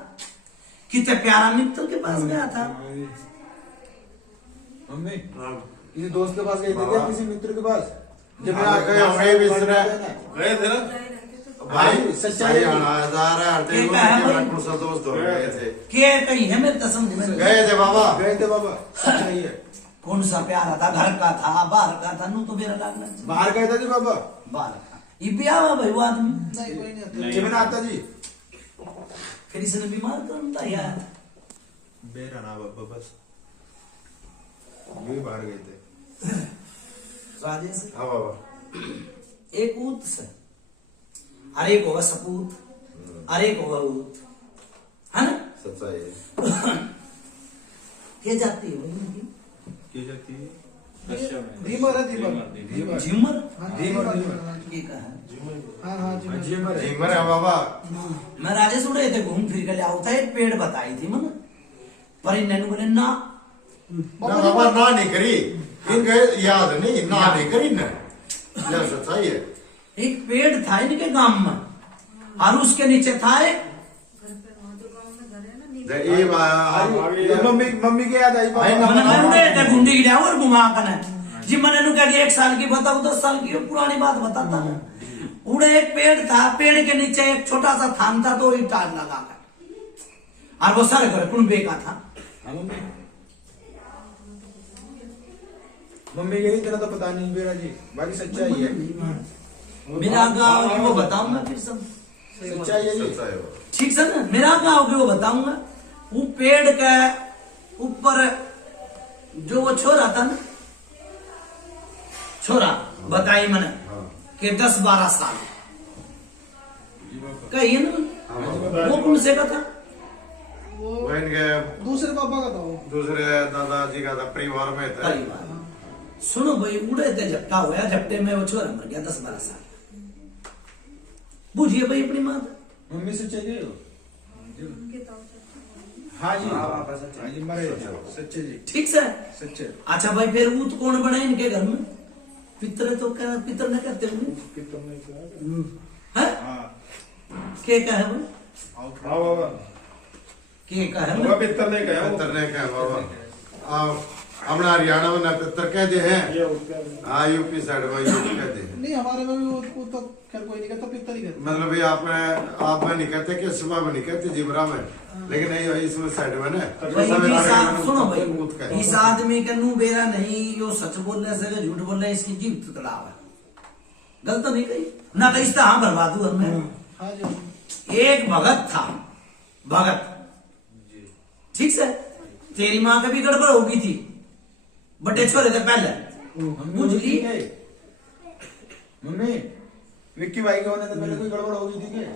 कितने प्यारा मित्र के पास गया था। मम्मी किसी दोस्त के पास गए थे क्या, किसी मित्र के पास? जब मैं हाँ, गए होंगे भी इसने। गए थे ना। भाई सच्चाई आना जा रहा है, ये क्या है भाई? कौन सा दोस्त हो गए थे? क्या कही है मेरे तो समझ में नहीं। गए थे बाबा। गए थे बाबा। सच्चाई है। कौन सा प्यारा था, घर का था बाहर का था, नू तो मेरा लागना चाहिए। बाहर गए थे जी बाबा। बाहर का ये भी आवा भाई वो आदमी, नहीं कोई नहीं आता। चिमना आता जी। फिर इसने बीमार करता यार। बेरा ना बाबा बस। ये भी बाहर गए थे। राजेश हाँ बाबा। एक ऊत से और एक होगा सपूत और एक होगा ऊत, है ना। सच्चाई है। क्या जाती है भाई इनकी? की जाती है धीमर है धीमर। झिमर हाँ, धीमर, ये कहा है। हाँ हाँ जी झीमर है बाबा। मैं राजेश उड़े थे, घूम फिर के ले आओ था, एक पेड़ बताई थी मन, पर इन्हें बोले ना ना बाबा ना नहीं करी, इनके याद नहीं, ना नहीं करी ना। यह सच्चाई है। एक पेड़ था इनके गांव में और उसके नीचे था एक ये बा- मम्मी की याद आई भाई, बाबा। मैंने मंडे थे गुंडी गिरा और घुमा कर जी। मैंने नु कहा 1 साल की बताऊ, 10 साल की पुरानी बात बताता ना। उड़े एक पेड़ था, पेड़ के नीचे एक छोटा सा थान था, तो ईंटा लगा कर और वो सारे घर कुंबे का था। मम्मी यही तेरा तो पता नहीं मेरा जी, बाकी सच्चाई है। मेरा गाँव की वो बताऊंगा फिर सब सच्चाई है जी। सच्चा है वो। ठीक से ना, मेरा गाँव की वो बताऊंगा। वो पेड़ का ऊपर जो वो छोरा था ना, छोरा बताई मैंने कि 10-12 साल कही है ना, वो कौन से का था? वो इनके दूसरे पापा का था वो। दूसरे दादाजी का था, परिवार में था। परिवार। सुनो भाई, उड़े थे झपटा हुआ, झपटे में वो छोरा मर गया 10-12 साल। बूझिए भाई अपनी माँ। मम्मी सच्चाई है वो। हाँ जी, हाँ जी, मरे सच्चे जी, ठीक से। सच्चे। अच्छा भाई, फिर ऊत कौन बने इनके घर में? पितर तो क्या, पितर न करते होंगे हैं? के का है वो? हाँ बाबा, के का है बाबा पित्तर ने कहा वो। पितर ने कहा बाबा, अपना हरियाणा में ना पितर कहते हैं, ये उसका हाँ यूपी साइड में यूपी कहते हैं। नहीं, हमारे में भी वो तो खैर कोई नहीं कहता, पित्तर ही कहता। मतलब ये आप में नहीं कहते कि सुबह में नहीं कहते जिबरा में, लेकिन नहीं इसमें साइड में ना भाई सुनो भाई, ऊत कहते इस आदमी का नू बेरा नहीं, यो सच बोल रहे से झूठ बोल रहे, इसकी जीव तलाव है। गलत नहीं कही ना, कही हाँ बर्बाद हुआ मैं। हाँ जी। एक भगत था, भगत, ठीक से। तेरी माँ का भी गड़बड़ हो गई थी, बड़े छोरे थे पहले, बुझ ली। मम्मी विक्की भाई के होने से पहले कोई गड़बड़ हो गई थी क्या?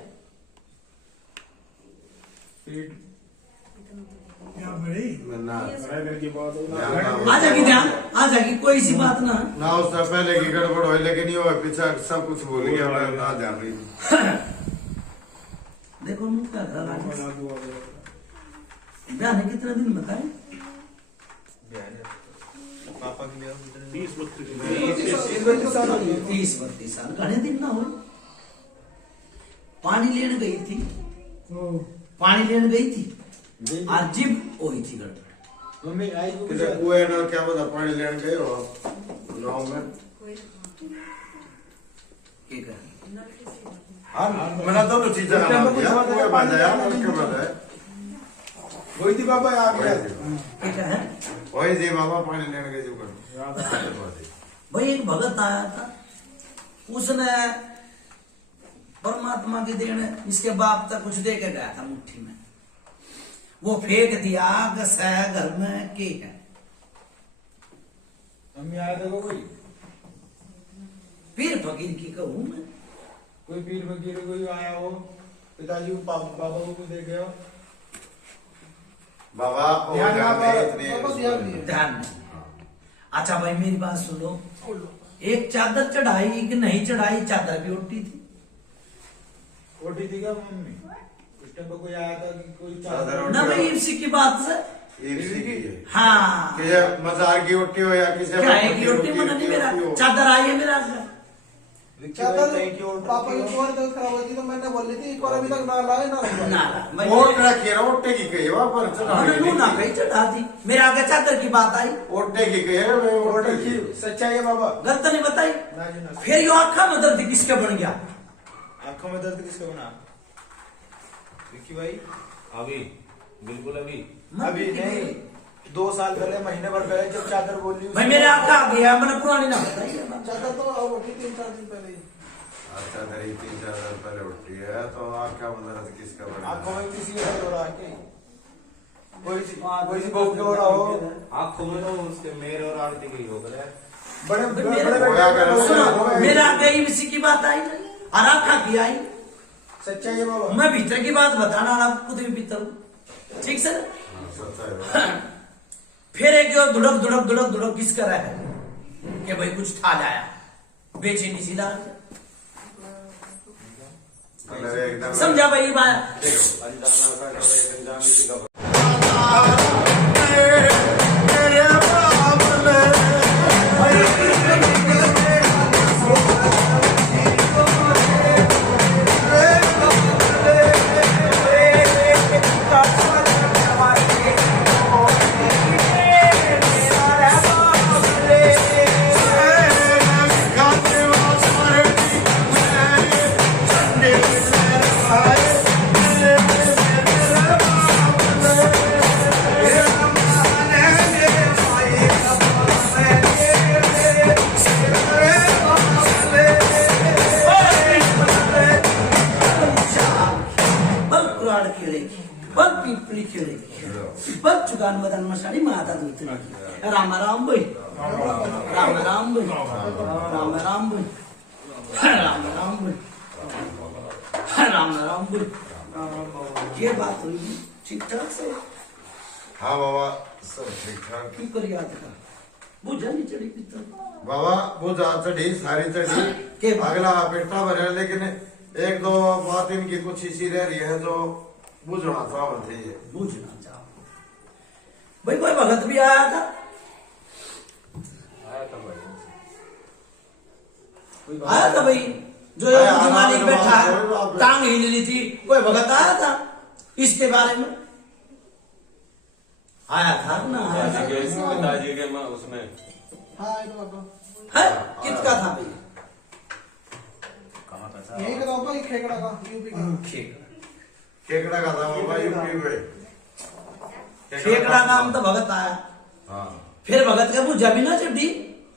ना घर की बात है ना। आ जाएगी ध्यान, आ जाएगी, कोई सी बात ना। ना उससे पहले की गड़बड़ हुई, लेकिन ये पीछा सब कुछ भूल गया, मैं ना ध्यान रही। देखो मुझे क्या करा लागे। ब्याह ने कितना दिन बताए? 30-32 साल हो गए। 30-32 साल, घने दिन ना हो। पानी लेने गई थी, पानी लेने गई थी, अजीब हुई थी गड़बड़। मम्मी आई को किसी कुएं ना क्या पता पानी लेने गए हो गाँव में। ठीक है, मैंने दोनों चीजें नाम दिया, कुएं बंद है, नलके बंद है। वही थी पापा आ गया। ठीक है। वही जी बाबा पानी लेने गए जो कर। भाई एक भगत आया था, उसने परमात्मा की देन इसके बाप तक कुछ दे के गया था मुट्ठी में, वो फेंक दिया घर में के है। मम्मी आया था कोई? पीर फकीर की कहूँ मैं, कोई पीर फकीर कोई आया हो, पिताजी को बाबा को दे गया हो? बाबा और ध्यान ध्यान बाबा, दे इतने बाबा ध्यान नहीं है। ध्यान नहीं। अच्छा भाई मेरी बात सुनो, एक चादर चढ़ाई कि नहीं चढ़ाई, चादर भी उल्टी थी। उल्टी थी क्या मम्मी? उस टाइम पे कोई आया था कि कोई चादर चादर? ना भाई इसी की बात से। एक सीखी है। हाँ, कि ये मजार की उट्टी हो या किसी क्या है कि उल्टी मना नहीं, मेरा चादर आई है मेरा घर। चादर पापा की तुम्हारी तबीयत खराब हुई थी तो मैंने बोल ली थी एक बार अभी तक ना लाए ना लगवाए। ना वोट रखी है, ओटे की कही वहाँ पर मैंने ना कहीं चढ़ा दी, मेरा आगे चादर की बात आई, ओटे की कही है, ओटे की सच्चाई है बाबा? गलत नहीं बताई। ना जी ना। फिर यो आँखा में दर्द किसके बन गया? आंखों में दर्द किसका बना? विक्की भाई अभी बिल्कुल अभी नहीं, 2 साल पहले, महीने भर पहले जब चादर बोल ली भाई मेरे आँखा आ गया, मैंने पुरानी ना बताई। चादर तो अब उठी 3-4 दिन पहले ही। अच्छा नहीं 3-4 साल पहले उट्टी है तो आँखा में दर्द किसका बना? आंखों में किसी का दर्द हो रहा है क्या? कोई सी भोग हो रहा हो? आंखों में तो उसके मेरे और आरती के ही हो गए। बड़े सुनो, मेरे आगे इसी की बात आई और आँखा की आई। सच्चाई है बाबा? मैं भीतर की बात बताना, आप खुद भी भीतर हूँ, ठीक से। सच्चा है। फिर एक जो धुड़क किस कर है कि भाई कुछ ठा लाया, बेचैनी सी लाल। मतलब एकदम समझा भाई बात? अनजाना का जो एक अंजाम इसी का खेळेगी बघ पिंपली खेळेगी बघ चुकान बदन मसाडी माता दूत Ram Ram by Ram Ram by Ram Ram by Ram Ram by Ram Ram by. ये बात हुई ठीक ठाक से हाँ बाबा सब ठीक ठाक। क्यों कर याद का बुझा नहीं चढ़ी पितर बाबा वो जा चढ़ी सारी के चढ़ी अगला पेटा भरे, लेकिन एक दो बात इनकी कुछ इसी रह रही है जो बुझना था बनते ये बुझना चाहो भाई। कोई भगत भी आया था आया था भाई जो मालिक बैठा है टांग हिल ली थी, कोई भगत आया था इसके बारे में आया था ना आया था? पिताजी के मैं उसमें हाँ ये तो पापा है किसका था भाई? यही का पापा, ये खेकड़ा का यूपी का। केकड़ा का था बाबा यूपी में। खेकड़ा नाम तो भगत आया। हाँ फिर भगत का बुझा भी ना चढ़ी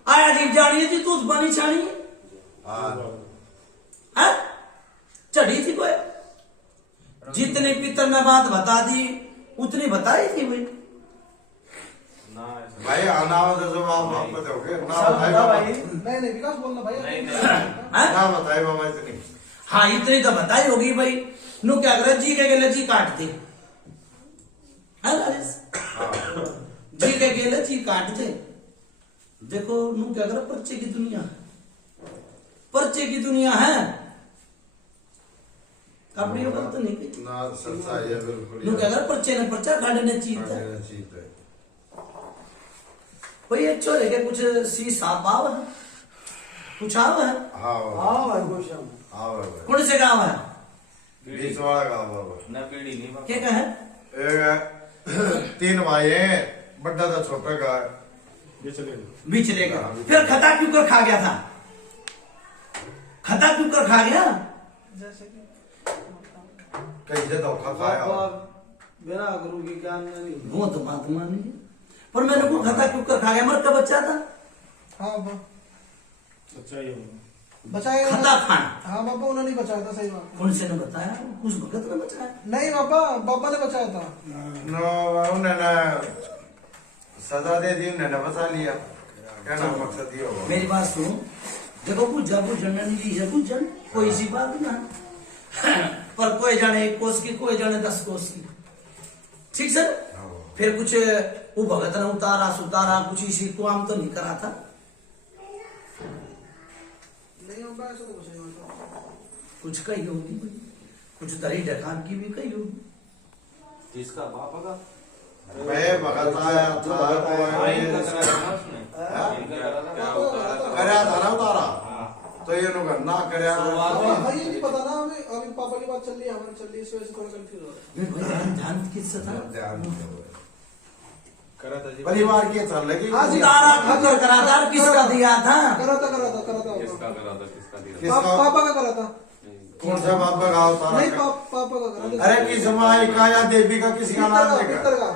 आया जीव जानिए थी तू बनी छानी है चढ़ी थी कोई जितने पितर में बात बता दी उतनी बताई थी भाई। भाई आना हो तो आप बताओगे ना भाई नहीं विकास बोलना भाई। ना बताए बाबा इतनी। हाँ इतनी तो बताई होगी भाई। नु क्या करे जी के गेले जी काट दे जी के गेले जी काट दे। देखो नु क्या करे पर्चे की दुनिया पर्चे की दुनिया है अपनी बात तो नहीं की। ना सच्चाई है बिल्कुल। नु क्या करे पर्चे ने पर्चा काटने चीज भाई ये छोरे के कुछ सी साफ आव है कुछ आव है। हाँ भाई खुश हम। हाँ कौन से गाँव है? बीच वाला गाँव बाबा। न पीढ़ी नहीं क्या कहे? एक 3 भाई हैं, बड़ा था छोटा का बिचले का। फिर खता क्यों कर खा गया था? खता क्यों कर खा गया? जैसे कि कैसे धोखा खाया बिना गुरु की ज्ञान नहीं। वो तो बात मानी पर मैंने को खता क्यों कर खा गया? मर का बच्चा था हाँ सच्चाई है बचाया खता खाना। हाँ बाबा उन्होंने बचाया था, सही बात। कौन से ने बताया? कुछ भगत ने बताया? नहीं बाबा बाबा ने बचाया था। नो उन्होंने सजा दे दी, उन्होंने बचा लिया। क्या नाम मकसद ये होगा? मेरी बात सुनो, देखो पूजा पूजन नहीं है पूजन कोई सी बात ना पर कोई जाने 1 कोस की कोई जाने 10 कोस की। ठीक सर। फिर कुछ वो भगत ने उतारा सुतारा कुछ इसी को आम तो नहीं करा था। नहीं बाबा ऐसा तो कुछ नहीं होता। कुछ कही होगी कुछ दरी ढकान की भी कही होगी। जिसका बाप का मैं भगत आया था करया था ना उतारा तो ये लोग ना करया भाई ये नहीं पता ना अभी अभी पापा की बात चल रही है हमारी चल रही है, इस वजह से थोड़ा कंफ्यूज हो रहा है। ध्यान किससे था? परिवार के चल लगी हाँ जी। उतारा खतर कराधार किसका दिया था? करा था किसका करा था किसका दिया किसका पापा का करा था। कौन सा बाबा का उतारा नहीं का? पापा का करा था। अरे किस माई का या देवी का किसी का नाम पितर लेकर का।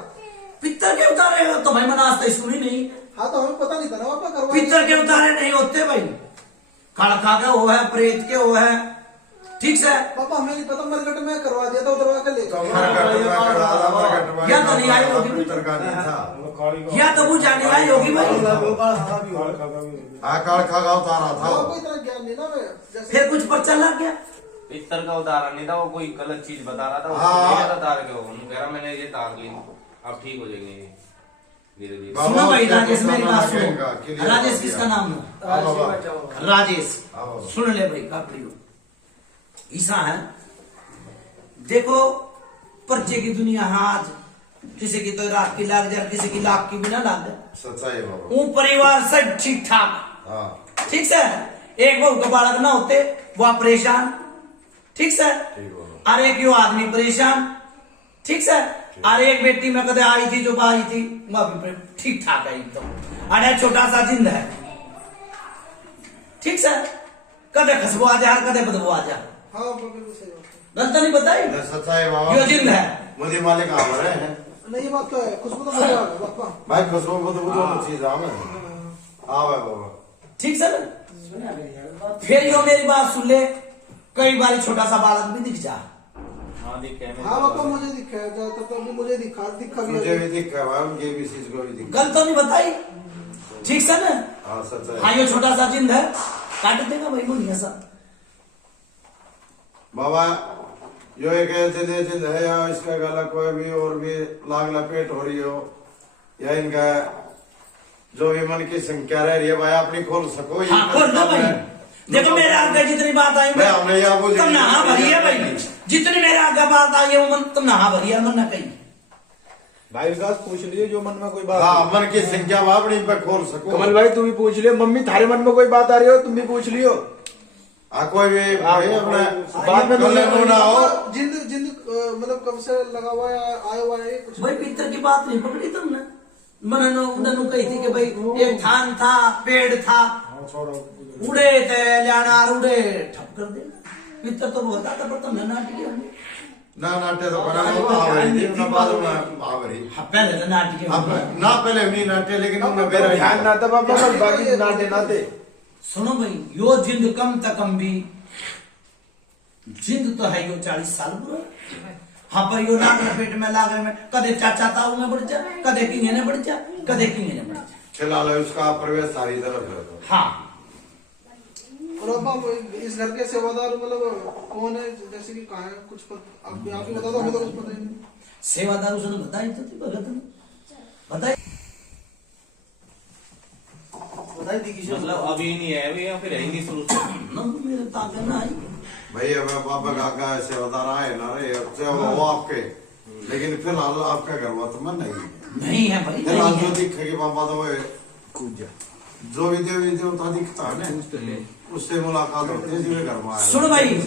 पित्तर के उतारे तो भाई मैंने आज तक सुनी नहीं। हाँ तो हमें पता नहीं था ना पापा करवा। पित्तर के उतारे नहीं होते भाई। खड़खा के वो है प्रेत के वो है। ठीक से पापा हमें नहीं पता, मरकट में करवा दिया था उधरवा के लेकर। या तो नहीं आई होगी पितर का नहीं था या तो वो जाने आई होगी भाई। आकार खा उतारा था पापा इतना ज्ञान नहीं ना मैं जैसे। फिर कुछ पता लग गया। पितर का उतारा नहीं था, वो कोई गलत चीज बता रहा था। हाँ। उसको तार के वो कह रहा मैंने ये तार ली, अब ठीक हो जाएंगे ये धीरे धीरे। बाबा, सुनो भाई राजेश मेरी बात उसका सुनो। नाम क्या? राजेश किसका नाम है? राजेश सुन ले भाई कापड़ियो ईसा है। देखो पर्चे की दुनिया है आज। किसी की तो रात की लाग जाए किसी की लाख की भी ना लाग जाए। सच्चाई बाबा। वो परिवार सब ठीक ठाक। हाँ ठीक से एक बहू का बालक ना होते वह परेशान। ठीक से और एक यो आदमी परेशान। ठीक से और एक बेटी में कदे आई थी जो बाहरी थी वह भी ठीक ठाक है एकदम। अरे छोटा सा जिंद है। ठीक से कदे खुशबू आ जाए कदे बदबू आ जाए। हाँ पापा बिल्कुल सही बात है। गलत नहीं बताई। सच्चाई बाबा। यो जिंद है। मुझे मालिक आवर है नहीं ये बात तो है, खुशबू तो मुझे आ गई पापा। भाई खुशबू को तो दोनों चीज आवे। हाँ भाई बाबा। ठीक सर। फिर यो मेरी बात सुन ले। कई बार छोटा सा बालक भी दिख जा। हाँ दिखे मेरे हाँ पापा को। मुझे दिखा है ज्यादातर तो अभी मुझे दिखा भी मुझे है। भी दिखा भाई उनके भी चीज को भी दिखा। गलत तो नहीं बताई, ठीक से ना? हाँ सच है हाँ ये छोटा सा जिंद है, काट देगा भाई मुनिया सा। बाबा यो एक ऐसे जिंद है या इसका गला कोई भी और भी लाग लपेट हो रही हो या इनका जो भी मन की संख्या रह रही है भाई अपनी खोल सको। ये हाँ खोल दो भाई। देखो मेरे आगे जितनी बात आई मैं हमने यहाँ वो तुम नहा भरी है भाई, जितनी मेरे आगे बात आई है वो मन तुम नहा भरी है, मन ना कही। भाई विकास पूछ लीजिए जो मन में कोई बात हाँ हो। मन की संख्या वहां अपनी पे खोल सको। कमल भाई तू भी पूछ लियो, मम्मी थारे मन में कोई बात आ रही हो तुम भी पूछ लियो। कोई भी भाई अपना बाद में कल बोले ना हो। जिंद जिंद मतलब कब से लगा हुआ है, आया हुआ है कुछ? भाई भीतर की बात नहीं पकड़ी तुमने। मन उन्होंने कही थी कि भाई एक थान था, पेड़ था, उड़े थे लियाना उड़े ठप कर दे। भीतर तो होता था पर तुमने नाटक ना नाट्य तो बना हो आवरी ना बाद में आवरी। हाँ पहले तो नाटक अब ना पहले नहीं नाट्य लेकिन उन्हें बेरा ध्यान ना था पापा बस बाकी नाते नाते। सुनो भाई, यो जिंद कम तक कम भी जिंद तो है यो 40 साल पूरा। हाँ पर यो नाक पेट में लागे में कदे चाचा ताऊ में बढ़ जा, कदे किंगे ने बढ़ जा, कदे किंगे ने बढ़ जा। खिला लो उसका प्रवेश सारी तरफ है तो। हाँ और अब आप इस घर के सेवादार मतलब कौन है, जैसे कि कहा है कुछ आप ही बता दो, हमें तो कुछ पता ही नहीं। सेवादार उसने बताई तो थी भगत ने बताई थी किसी मतलब अभी नहीं है अभी या फिर है ही नहीं शुरू से। ना मेरे ताकत ना आई। भाई अब बाबा काका ऐसे बता रहा है ना रे अब से वो आपके लेकिन फिलहाल आपका घर हुआ तो मन नहीं है। नहीं है भाई, फिलहाल नहीं जो है। दिखेगी बाबा तो वो जो भी देवी देवता दिखता है ना उससे मुलाकात होती है जिसमें घर में आया। सुन भाई,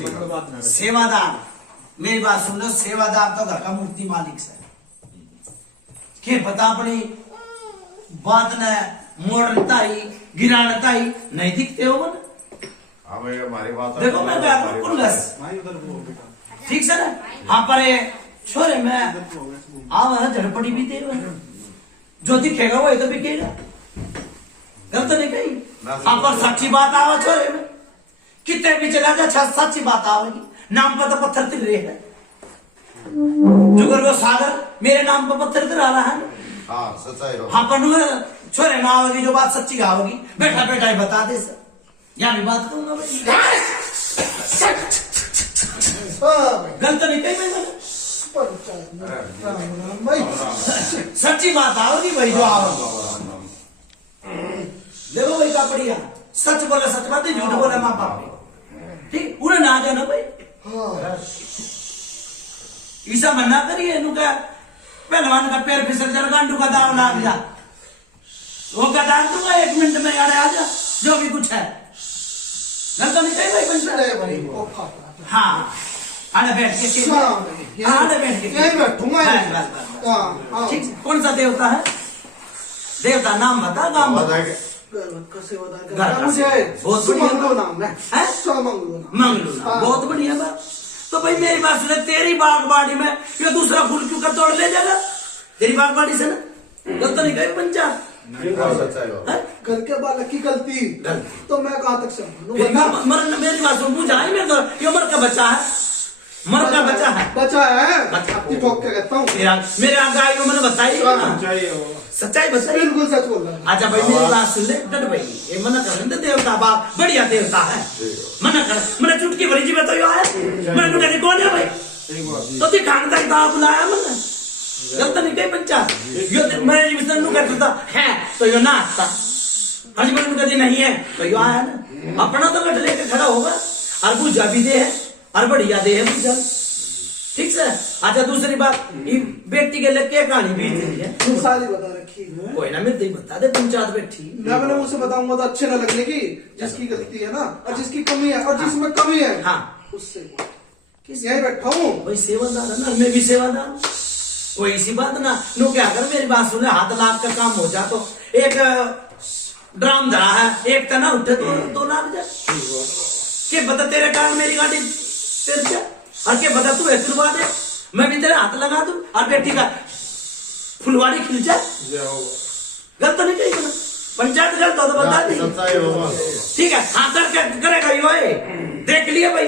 सेवादार मेरी बात सुन लो, सेवादार तो घर का मूर्ति मालिक से के पता अपनी बात ने मोड़ता ही गिरानता ही नहीं दिखते हो मन। हमें हमारी बात देखो मैं क्या करूं उल्लस, ठीक से ना? हाँ पर ये छोरे मैं आवा झड़पड़ी भी दे जो दिखेगा वो तो बिकेगा, गलत नहीं कही। हाँ पर सच्ची बात आवा छोरे में कितने भी चला जा सच्ची बात आवेगी। नाम पर तो पत्थर तिर रहे है, जुगर वो सागर मेरे नाम पर पत्थर तिर आ रहा है। हाँ सच्चाई हो। हाँ पर छोरे ना आवेगी जो बात सच्ची आवेगी, बैठा बैठा ही बता दे सर, यहाँ भी बात करूंगा भाई। गलत नहीं कही मैंने, भाई सच्ची बात आओगी भाई जो आओगी। देखो भाई का बढ़िया सच बोले सच बात है, झूठ बोले माँ बाप ठीक उन्हें ना जाना भाई। ईसा मना करिए नु क्या पहलवान का पैर फिसल जा गांडू का दाव लाग जा, वो का डाल दूंगा 1 मिनट में यार आ जा जो भी कुछ है। गलत नहीं कही भाई पंच। हाँ आने बैठ के आने बैठ के यहीं बैठूंगा बस, बस, बस। हाँ ठीक है। कौन सा देवता है? देवता नाम बता, नाम बता। घर मुझे बहुत बढ़िया सुमंगलो नाम है, हैं? सुमंगलो नाम। मंगलू नाम, बहुत बढ़िया बात। तो भाई मेरी बात सुने, तेरी बागबाड़ी में ये दूसरा फूल क्यों कर तोड़ ले जाएगा तेरी बागबाड़ी से ना? गलत नहीं कही पंचा, सच्चाई हो। हैं? घर के बालक की गलती तो मैं कहाँ तक संभालूं? फिर मर मेरी बात सुन, पूछा है मेरे तो ये उम्र का बच्चा है, मर का बच्चा है, बचा है, बचा। ये ठोक के कहता हूँ, मेरे आगे आई मैंने बताई ना, सच्चाई बताई। बिल्कुल सच बोल रहा है। अच्छा भाई मेरी बात सुन ले, डट भाई ये मना कर रहे देवता बाप बढ़िया देवता है, मना कर मैंने चुटकी भरी जी में तो यो आया मैंने कहती कौन है भाई तो दिखाने तक दाव बुलाया मैंने। गलत नहीं कही बच्चा, यो मैं जी विष्णु कहता था है तो यो नाचता, हज मैंने कहती नहीं है तो यो आया ना, अपना तो गट लेके खड़ा होगा और बुझा भी दे है और बढ़िया दे है बुझा, ठीक से। अच्छा दूसरी बात, ये बेटी के लिए क्या कहानी बीत रही है? तू सारी बता रखी है। कोई ना मेरे बता दे, पंचायत बैठी मैं अपने मुंह से बताऊंगा तो अच्छे न लगने की, जिसकी गलती है ना और जिसकी कमी है और जिसमें कमी है हाँ उससे यही बैठा हूँ। भाई सेवादार है ना, मैं भी सेवादार, कोई इसी बात ना। नो क्या कर मेरी बात सुने, हाथ लाख का काम हो जा तो एक ड्राम धरा है, एक तना उठे तो 2 लाख जा के बता तेरे कारण मेरी गाड़ी तेरे जा और के बता तू तुरवा दे, मैं भी तेरे हाथ लगा दूं और बेटी का फुलवाड़ी खिल जाए। गलत नहीं कही ना, पंचायत गलत हो तो बता दी, सच्चाई हो। ठीक है। हाँ कर करेगा यो देख लिया भाई,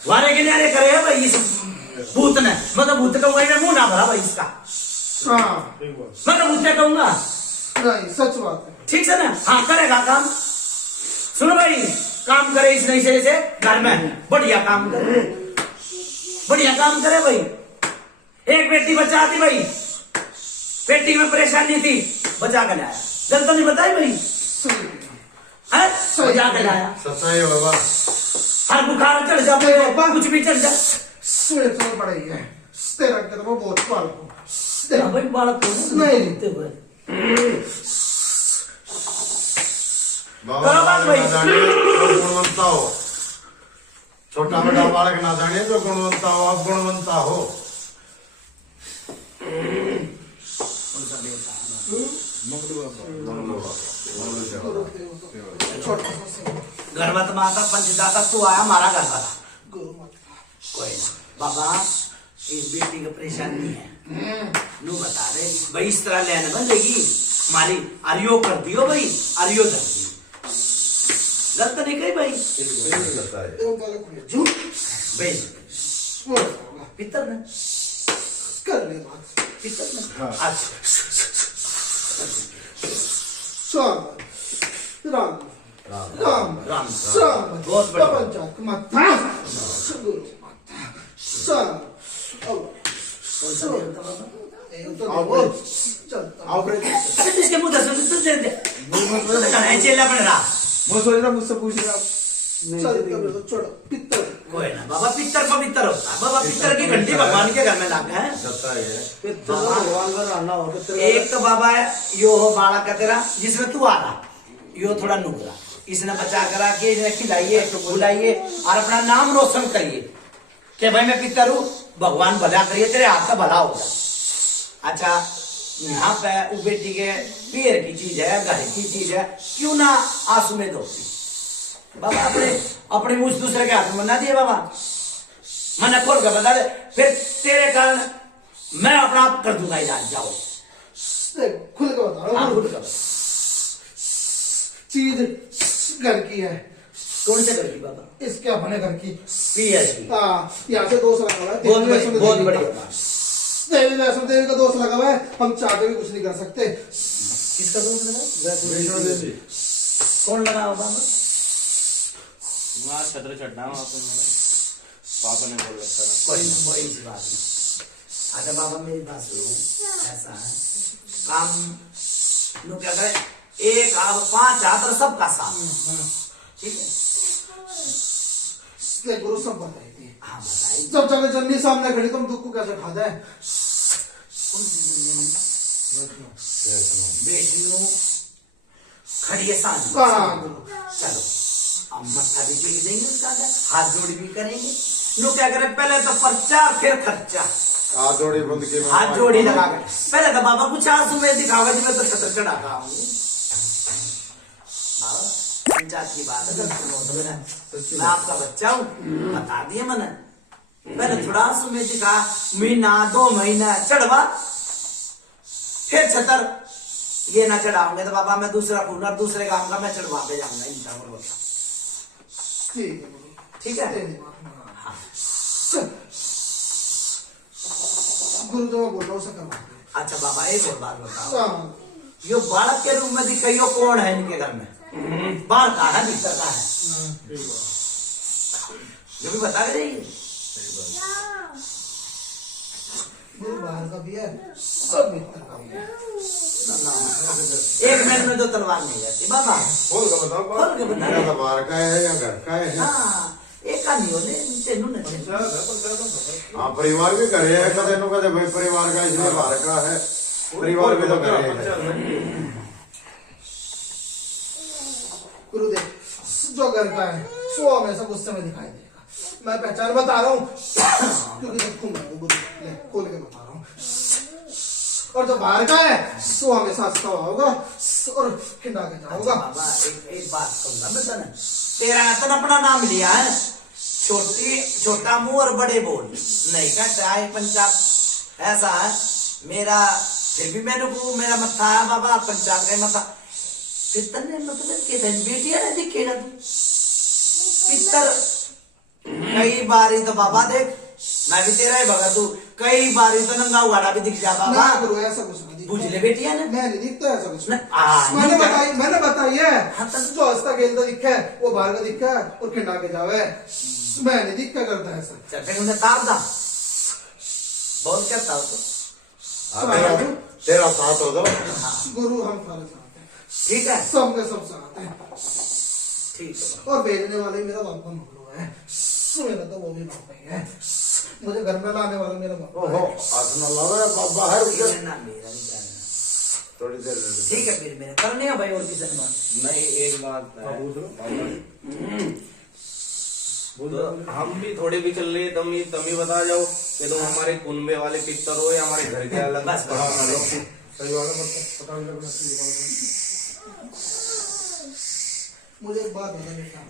वारे किनारे करे भाई, ये सब भूत ने मतलब भूत का वही मुंह ना भरा भाई इसका, हाँ मतलब भूत क्या कहूंगा, नहीं सच बात है। ठीक है ना। हाँ करेगा काम, सुनो भाई, काम करे इस नई से घर में बढ़िया काम करे, बढ़िया काम करे भाई। एक बेटी बचा दी भाई, बेटी में परेशानी थी, बचा कर लाया, गलत नहीं बताई भाई, है बचा कर लाया। सच्चाई है बाबा। हर बुखार चढ़ जाए, कुछ भी चढ़ जाए, सुने तो पड़े है तेरा के तो बहुत पाल को भाई बालक नहीं दिखते हुए बाबा बालक ना जाने तो गुणवंता हो, छोटा बड़ा बालक ना जाने तो गुणवंता हो, आप गुणवंता हो। गर्भवत माता पंचदाता तू आया हमारा घर वाला, कोई ना बाबा, इस बेटी की परेशानी है, नू बता रहे भाई, इस तरह लेने में लेगी हमारी अरियो कर दियो भाई, अरियो कर दियो, गलत नहीं कही भाई, झूठ भाई, पितर ने कर ले बात पितर ने, अच्छा राम राम राम राम राम बहुत बढ़िया। पंचायत माता गुरु माता सब कौन सा देवता बाबा? चलता अरे इसके मुंह दस दे दे, चेला बन रहा, मैं सोच रहा मुझसे पूछ रहा चलता छोड़ो पित्तर कोई ना बाबा, पितर पवित्र होता है बाबा, पितर की घंटी भगवान के घर में लाके है। सच्चाई है। भगवान का रहना हो तो तेरा एक तो बाबा है यो हो बालक का तेरा, जिसमें तू आ रहा, यो थोड़ा नुकरा, इसने बचा करा के इसने खिलाइए बुलाइए और अपना नाम रोशन करिए कि भाई मैं पितर हूँ, भगवान भला करिए, तेरे हाथ का भला होगा। अच्छा यहाँ पे वो बेटी के पैर की चीज है, घर की चीज है, क्यों ना आंसू में धोती बाबा, अपने मुझ दूसरे के हाथ में ना दिए बाबा, मैंने खोल कर बता दे, फिर तेरे कारण मैं अपना आप कर दूंगा इलाज, जाओ खुल के बता रहा हूँ, चीज घर की है। कौन से करती बाबा? इसके अपने घर की पीएचडी, हाँ, यहाँ से दोष लगा हुआ है, बहुत देवी वैष्णो बहुत देवी बढ़िया का। देवी वैष्णो देवी का दोष लगा हुआ है, हम चाह के भी कुछ नहीं कर सकते। किसका दोस्त लगा? वैष्णो देवी। कौन लगा बाबा? वहाँ छत्र चढ़ना वहाँ पे मेरा पापा ने बोल रखा था। कोई सी बात नहीं। अच्छा बाबा मेरी बात सुनो, ऐसा है काम नो क्या करे, एक आप 5 हाथ और सबका साथ, ठीक है? इसलिए गुरु सब बताई थी, हाँ बताइए, जब चले जन्मी सामने खड़ी तुम दुख को कैसे खा जाए। कौन सी जमीन? बेटियों खड़ी है साथ, हाँ गुरु, चलो अब मत्था भी टेक देंगे उसका, हाथ जोड़ी भी करेंगे। लोग क्या करें, पहले तो प्रचार फिर खर्चा, हाथ जोड़ी बंद की हाथ जोड़ी लगा कर पहले तो बाबा कुछ आंसू में दिखाओगे, मैं तो छत्र चढ़ा रहा हूँ। पंचायत की बात है, मैं आपका बच्चा हूँ, बता दिए मैंने, पहले थोड़ा आंसू में दिखा, महीना 2 महीना चढ़वा, फिर छतर ये ना चढ़ाऊंगे तो बाबा मैं दूसरा हुनर दूसरे काम का मैं चढ़वा के जाऊंगा इंसान को बोलता, ठीक है गुरु, ठीक है? तेरी बात माना। गुरु जो मैं बोल रहा हूँ उसे करवा दे। अच्छा बाबा एक और बात बताओ, हाँ, यो बालक के रूप में दिखाइयो कौन है इनके घर में, बाहर का है भीतर का है, जो भी बता के जाइए। गुरु बाहर का भी है, सब भीतर का भी है। एक मिनट में तो तलवार नहीं जाती बाबा, खोल के बताओ। खोल के बता। या तो बाहर का है या घर का है। हाँ एक का नहीं होने तेनू न हाँ परिवार भी करे है, कदे नु कदे भाई परिवार का इसलिए बाहर का है, परिवार भी तो करे है। गुरु देख, जो घर का है सो हमेशा गुस्से में दिखाई देगा, मैं पहचान बता रहा हूँ क्योंकि देखूंगा गुरु, ले खोल के बता रहा हूँ। और जो बाहर का है सो हमेशा हंसता हुआ होगा और खिंडा के जाओगा। बाबा एक बात कहूंगा बेटा ना, तेरा तो अपना नाम लिया है, छोटा मुंह और बड़े बोल नहीं का चाहे पंचायत ऐसा है मेरा, फिर भी मैंने को मेरा मत्था है बाबा, पंचायत का मत्था पितर ने मतलब के बेटिया ने दिखेगा तू पितर कई बार तो बाबा देख मैं भी तेरा ही भगत हूँ, कई बार तो नंगा हुआ भी दिख जा बाबा। ना गुरु ऐसा कुछ नहीं बुझ दिखता। ले बेटी है ना, मैं नहीं दिखता ऐसा कुछ। नहीं, मैंने बताई है हाँ, तो- जो हंसता खेलता दिखा है वो बाहर का दिखा है और खिंडा के जावे। मैं नहीं दिखता करता ऐसा। चल फिर उन्हें तार दा, बहुत करता हो तो। तेरा साथ हो दो। गुरु हम सारे साथ हैं, ठीक है, सब के सब साथ हैं। ठीक है। और भेजने वाले मेरा बापा मोहल्लो है, मेरा तो वो भी बापा ही है। मुझे घर में लाने वाला मेरा बापा ओहो, है। हाथ न लावे बाबा है उधर। मेरा नहीं करना। थोड़ी देर ठीक है फिर मेरे करने है भाई, और किसी ने बात नहीं, एक बात तो हम भी थोड़े भी चल रहे, तुम ही बता जाओ कि तुम हमारे कुनबे वाले पिक्चर हो या हमारे घर के अलग। बस बस। सही वाला मतलब पता नहीं लगना चाहिए। मुझे एक बात बता बेटा,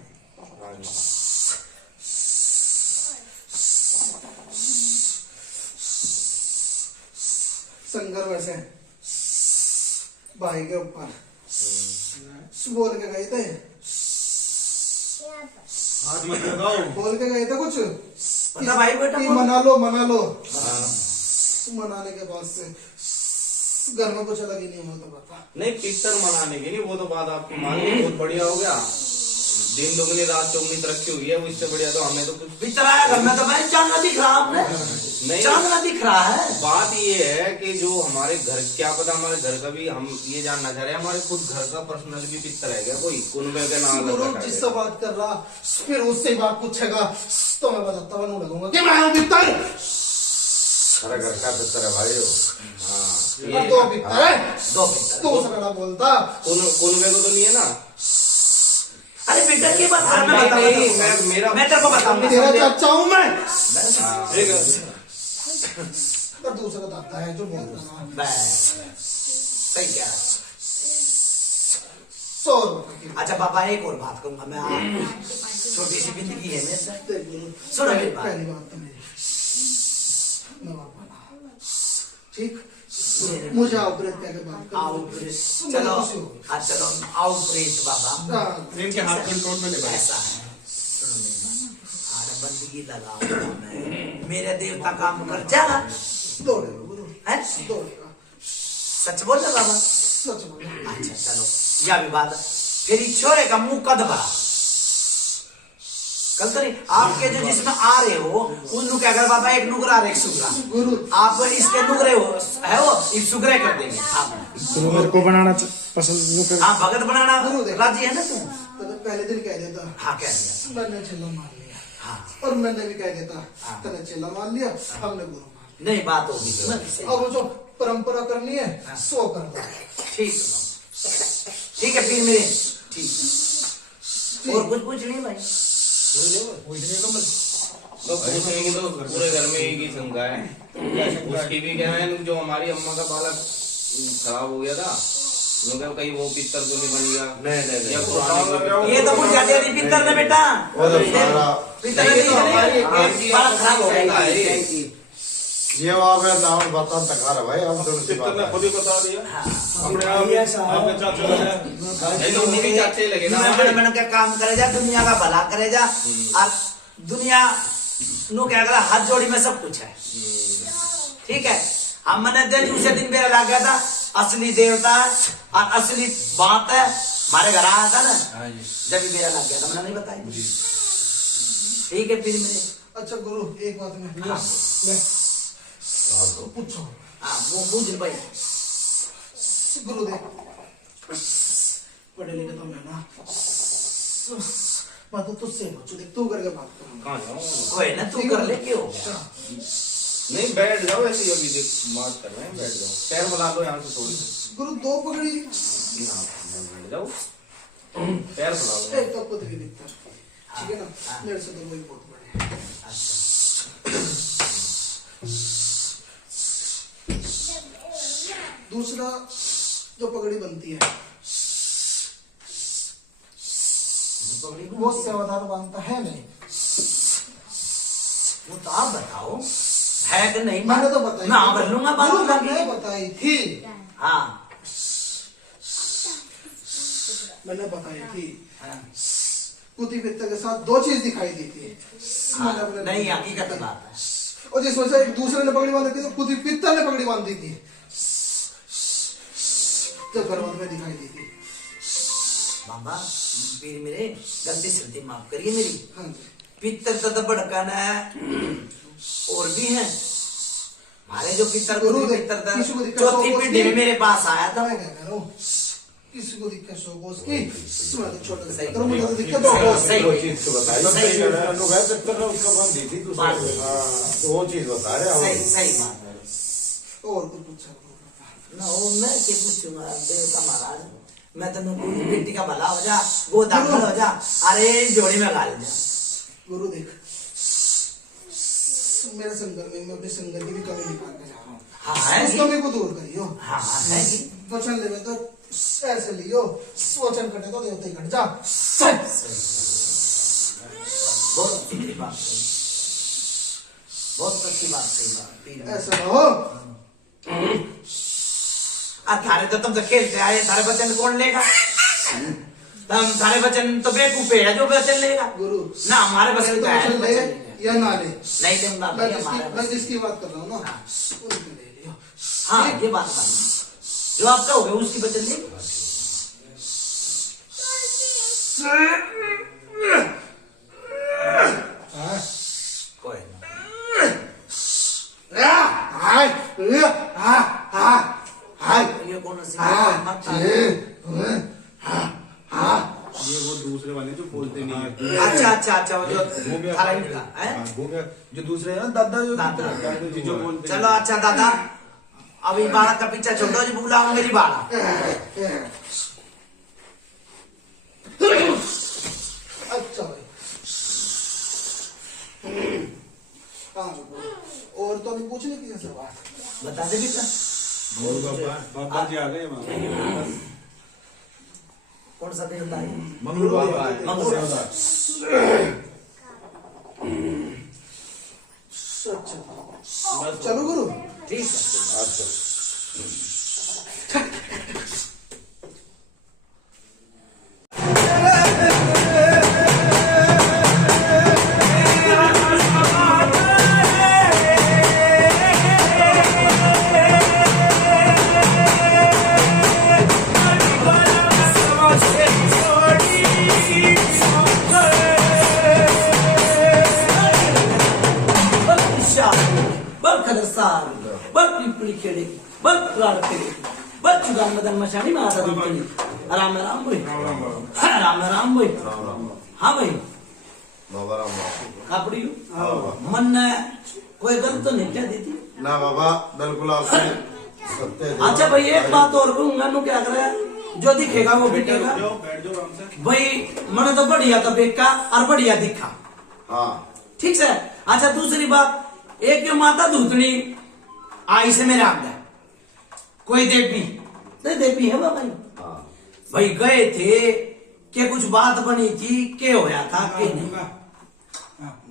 हाँ जी। संघर्ष है भाई के ऊपर बोल के गए थे, हाथ मत लगाओ। बोल के गए थे कुछ बता भाई बेटा, कि बोल। मना लो मना लो। मनाने के बाद से घर में कुछ अलग ही नहीं हुआ तो बता। नहीं, पिक्चर मनाने की नहीं, वो तो बात आपकी मान ली, बहुत बढ़िया हो गया। दिन दुगनी रात चौगनी तरक्की हुई है, वो इससे बढ़िया तो हमें तो कुछ पिक्चर आया घर में तो भाई चांदना दिख रहा आपने, नहीं। चांदना दिख रहा है। बात ये है कि जो हमारे घर, क्या पता हमारे घर का भी, हम ये जानना चाह रहे हैं हमारे खुद घर का पर्सनल भी पिक्चर है क्या कोई कुनबे के नाम गुरु जिससे बात कर रहा फिर उससे बात पूछेगा तो मैं बताता हुआ नहीं लगूंगा कि मैं हूँ पितर। अरे घर का पिक्चर है भाई। ये दो पितर है, दो पिक्चर। दूसरा ना बोलता। कुनबे को तो नहीं है ना। अरे बेटा की बात कर, मैं नहीं, बताऊं, नहीं, बताऊं। मेरा- मैं तेरे को बताऊंगा। तेरा चाचा हूँ मैं। ठीक है। और दूसरा दाता है जो बोलता ना। बस सही कह रहा। 100 रुपए अच्छा बाबा एक और बात कहूंगा मैं, आप छोटी सी जिंदगी है मेरे से, की सुनो मेरी बात। पहली बात तो मेरी मैं बापा ना, ठीक मुझे ऑपरेट करके बात कर। आओ प्रेत, चलो हाँ चलो आओ प्रेत बाबा। इनके हाथ कंट्रोल में ले भाई। ऐसा है, सुनो मेरी बात, अरे बंदगी लगाऊंगा मैं, मेरे देवता काम कर जा। दौड़ेगा गुरु, है दौड़ेगा। सच बोल रहा बाबा। सच बोलो। अच्छा चलो या भी बात, फिर छोरे का मुंह कद भरा कल तो नहीं, आपके जो जिसमें आ रहे हो उन लोग क्या कर बाबा, एक नुकरा और एक सुगरा, गुरु आप इसके नुकरे हो है वो इस सुगरे कर देंगे आप। मेरे को बनाना पसंद। हाँ भगत बनाना गुरु देख। राजी है ना तुम। तो पहले दिन कह देता हाँ कह दिया। मैंने चिल्ला मार लिया, हाँ और मैंने भी कह देता हाँ। तूने चिल्ला मार लिया, हमने गुरु मार नहीं बात होगी तो। लिया। अब वो जो परंपरा करनी है सो कर दो। ठीक है, ठीक है फिर मेरे ठीक। और कुछ पूछ नहीं भाई। तो पूछने की तो पूरे घर में एक ही शंका है, उसकी भी क्या है, जो हमारी अम्मा का बालक खराब हो गया था, लोग कहीं वो पिक्चर तो नहीं बन गया। नहीं या पुराने ये तो मुझे जाते हैं पितर ने बेटा, वो तो सारा पितर ने ये तो हमारी बात खराब हो गई। ये वहाँ पे नाम बता तक भाई हम दोनों सी चित्तर ने बात खुद ही बता दिया। अपने आप अपने चाचा लगे। नहीं तो उनके चाचे लगे ना बड़े बड़े का काम करे जा, दुनिया का भला करे जा, और दुनिया नु क्या करा, हाथ जोड़ी में सब कुछ है। ठीक है, हम मैंने दिन उसे दिन मेरा लग गया था, असली देवता और असली बात है हमारे घर आया था ना, जब भी मेरा लग गया था, मैंने नहीं बताई। ठीक है फिर मेरे, अच्छा गुरु एक बात में ले पूछो। हाँ वो बूझ भाई। गुरु देख पढ़े लिखे तो मैं ना, मैं तो तुझसे पूछू, देख तू करके बात करूंगा। कहाँ जाऊँ? कोई ना तू कर ले, क्यों नहीं बैठ जाओ, ऐसे ही अभी बात कर रहे हैं, बैठ जाओ, पैर बुला दो यहाँ से थोड़ी सी। गुरु दो पगड़ी, बैठ जाओ, पैर बुला दो। एक तो खुद की दिखता है, ठीक है ना, मेरे से तो वही बहुत बड़े हैं। दूसरा जो पगड़ी बनती है वो सेवादार बांधता है नहीं। वो तो आप बताओ है कि नहीं। मैंने तो बताई, मैं हाँ भर लूंगा बात गुरु करके। मैंने बताई थी, हाँ मैंने बताई थी। हाँ। कुत्ती पित्तर के साथ दो चीज दिखाई दी थी। मैंने अपने- नहीं हकीकत बात है। और जिसमें से एक दूसरे ने पगड़ी बांधी थी तो खुद ही पितर ने पगड़ी बांधी थी जब गर्भवत में दिखाई दी थी। बाबा पीर मेरे गलती सलती माफ करिए मेरी। हाँ जी। पितर तो बड़कन है और भी है हमारे जो पितर गुरु को देख, पितर किसी को दिक्कत चौथी हो पीढ़ी में उसकी? मेरे पास आया था। मैं क्या कह रहा हूँ, किसी को दिक्कत शौक हो उसकी, मैं तो छोटा सा सही। करूँ, मुझे तो दिक्कत हो सही। वो चीज तो बताई सही। सही अनुभव है पितर ने उसका बांध दी थी बांध दूसरे दी। तो वो चीज बता रहे सही हैं सही बात है। और कुछ पूछा ना वो मैं क्या पूछूंगा देवता महाराज मैं तो पूरी बेटी का भला हो जा वो दाखिल हो जा अरे जोड़ी में गा ले गुरु देख, मेरे संघर्ष में मैं अपने संघर्ष की भी कमी निकाल के जा रहा हूँ। हाँ है उस कि? कमी को दूर करियो। हाँ है कि? वचन ले तो ऐसे लियो, वचन कटे तो देवता ही कट जा। बहुत अच्छी बात कही बहुत अच्छी बात कही ऐसा ना हो। थारे तो तुम तो खेलते आए थारे बच्चन कौन लेगा तुम थारे बच्चन तो बेवकूफे है जो बच्चन लेगा गुरु ना हमारे बस तो में है वचन ले या ना ले, नहीं दूंगा मैं भाई हमारे जिसकी, मैं जिसकी बात कर रहा हूँ ना, उनकी ले लियो। हाँ ये बात मानी जो आपका हो गया उसकी बचन ले हाँ। कोई ना हाय, हाय, ये कौन सी ये वो दूसरे वाले जो बोलते नहीं है। अच्छा अच्छा अच्छा वो जो वो भी थारा इनका है वो भी जो दूसरे है ना दादा जो दादा। दादा जी जो बोलते हैं। चलो अच्छा दादा अभी बालक का पीछा छोड़ दो जी बुलाओ मेरी बालक अच्छा भाई। हाँ, और तो नहीं पूछने की कैसे बात। बता दे बेटा बाबा जी आ गए वहाँ। कौन सा देवता है मंगल बाबा मंगल अच्छा चलो गुरु। ठीक है मदन मशानी माता दूतनी राम राम भाई राम राम भाई हाँ भाई बाबा राम कापड़ी मन ने कोई गलत तो नहीं क्या दी थी ना बाबा बिल्कुल आपसे सत्य है। अच्छा भाई एक बात और कहूंगा नु क्या करे जो दिखेगा वो बिकेगा भाई मन तो बढ़िया तो बेका और बढ़िया दिखा हाँ ठीक है अच्छा दूसरी बात एक जो माता दूतनी आई से मेरे आगे कोई देवी नहीं देवी है भाई हाँ भाई गए थे कि कुछ बात बनी थी के होया था के नहीं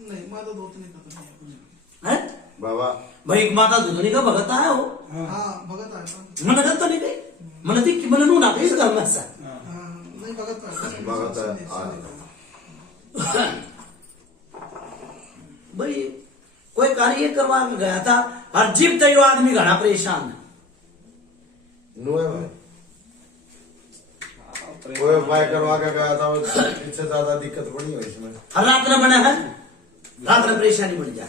नहीं माता दो नहीं पता नहीं है बाबा भाई माता दूतनी का भगत है वो हाँ भगत आया मन गलत तो नहीं गई मन थी कि मन नू ना कही इस घर में से नहीं भगत आया भगत है भाई कोई कार्य करवा के गया था और जीव तय आदमी घना परेशान है नुए भाई कोई उपाय करवा के गया था इससे ज्यादा दिक्कत बड़ी हुई इसमें हर रात न बना है रात में परेशानी बढ़ जाए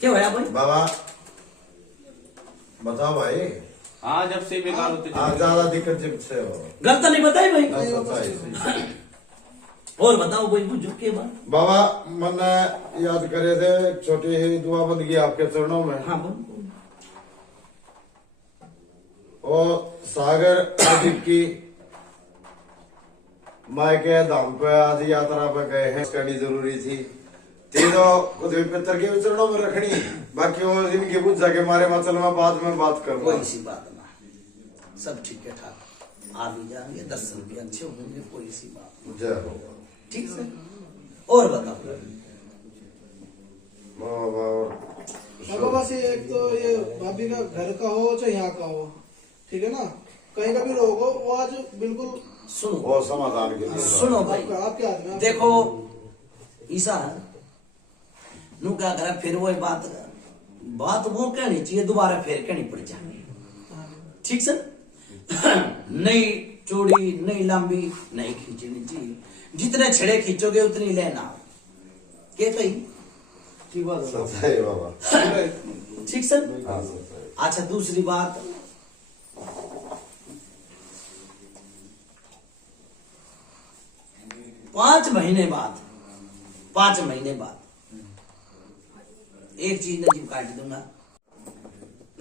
क्या होया भाई बाबा बताओ भाई हाँ जब से बेकार होते आज ज्यादा दिक्कत जब से हो गलत तो नहीं बताई भाई ना सच्चाई। और बताओ भाई बुझ के बात बाबा मैंने याद करे थे एक छोटी ही दुआ बंदगी आपके चरणों में हाँ बोल और सागर प्रदीप की माय के धाम पे आज यात्रा पे गए हैं करनी जरूरी थी तीनों कुछ पितर के चरणों में रखनी बाकी वो इनकी बुझ जाके मारे मसल में बाद में बात करूंगा कोई सी बात ना सब ठीक है ठाक आ भी जाएंगे दर्शन भी अच्छे होंगे कोई सी बात जय हो ठीक है और बताओ बाबा बाबा बस ये एक तो ये भाभी का घर का हो चाहे यहाँ का हो, ठीक है ना, कहीं का भी रोग हो वो आज बिल्कुल सुनो वो समाधान के लिए सुनो भाई आपके हाथ में। देखो ईसा है नू क्या करे फिर वो बात बात वो कहनी चाहिए दोबारा फिर कहनी पड़ जाए, ठीक सर। नहीं चौड़ी नहीं लंबी नहीं खींचनी चाहिए, जितने छड़े खींचोगे उतनी लेना, के कही ठीक बात है। सच्चाई बाबा। ठीक सर। हाँ, सच्चाई। अच्छा दूसरी बात, पांच महीने बाद एक चीज नजीब काट दूंगा,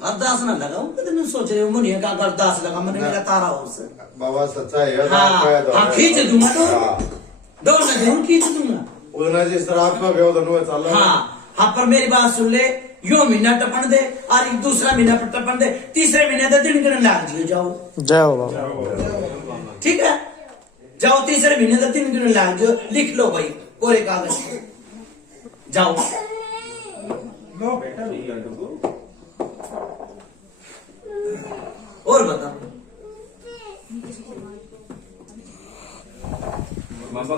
अरदास ना लगाऊ, कितने सोच रहे हो मुनिया का अरदास लगा, मैंने मेरा तारा हो उससे। बाबा सच्चाई है। हाँ खींच दूंगा तो दो ना जरूर खींच दूंगा। उसने जिस तरह आपका व्यव धनु चल रहा है। हाँ पर मेरी बात सुन ले, यो महीना टपन दे और दूसरा महीना पर टपन दे, तीसरे महीने तो दिन गिनने लग जियो जाओ। जय हो बाबा। ठीक है, जाओ तीसरे महीने तो दिन गिनने लग जियो, लिख लो भाई कोरे कागज पे। जाओ और बताओ बाबा,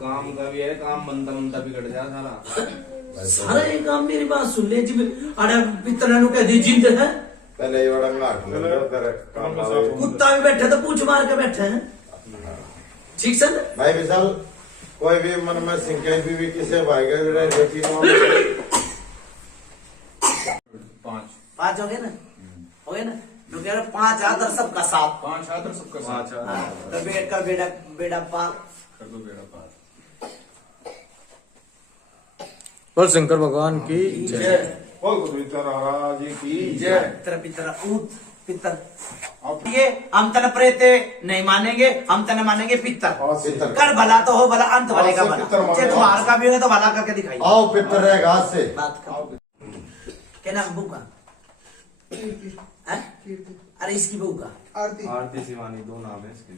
काम का भी है, काम बनता बनता बिगड़ जा सारा। सारा ये काम मेरी बात सुन ले जी। अरे पितरा नु कह दी जिंद है, पहले ये बड़ा घाट ले लो, तेरे काम वाले। कुत्ता भी बैठे तो पूछ मार के बैठे हैं, ठीक सर। भाई विशाल, कोई भी मन में सिंकेज भी किसे भाई के बेटी पांच हो गए ना, हो गए ना, तो कह रहे 5 आदर सबका साथ। 5 आदर सबका साथ। तो बेट का बेड़ा बेड़ा पार कर दो बेड़ा पार। बोल शंकर भगवान की जय। बोल गुरुद्वारा महाराज की जय। पितर पितर ऊत पितर, ये हम तन प्रेते नहीं मानेंगे, हम तन मानेंगे पितर। पितर। कर भला तो हो भला, अंत वाले का हाँ, पितर भला, माने। चाहे तुम्हारा का भी हो तो भला करके दिखाइए। आओ पितर रहेगा हाथ से। बात करो, क्या नाम बहू का है? अरे इसकी बहू का आरती आरती शिवानी 2 नाम है इसके।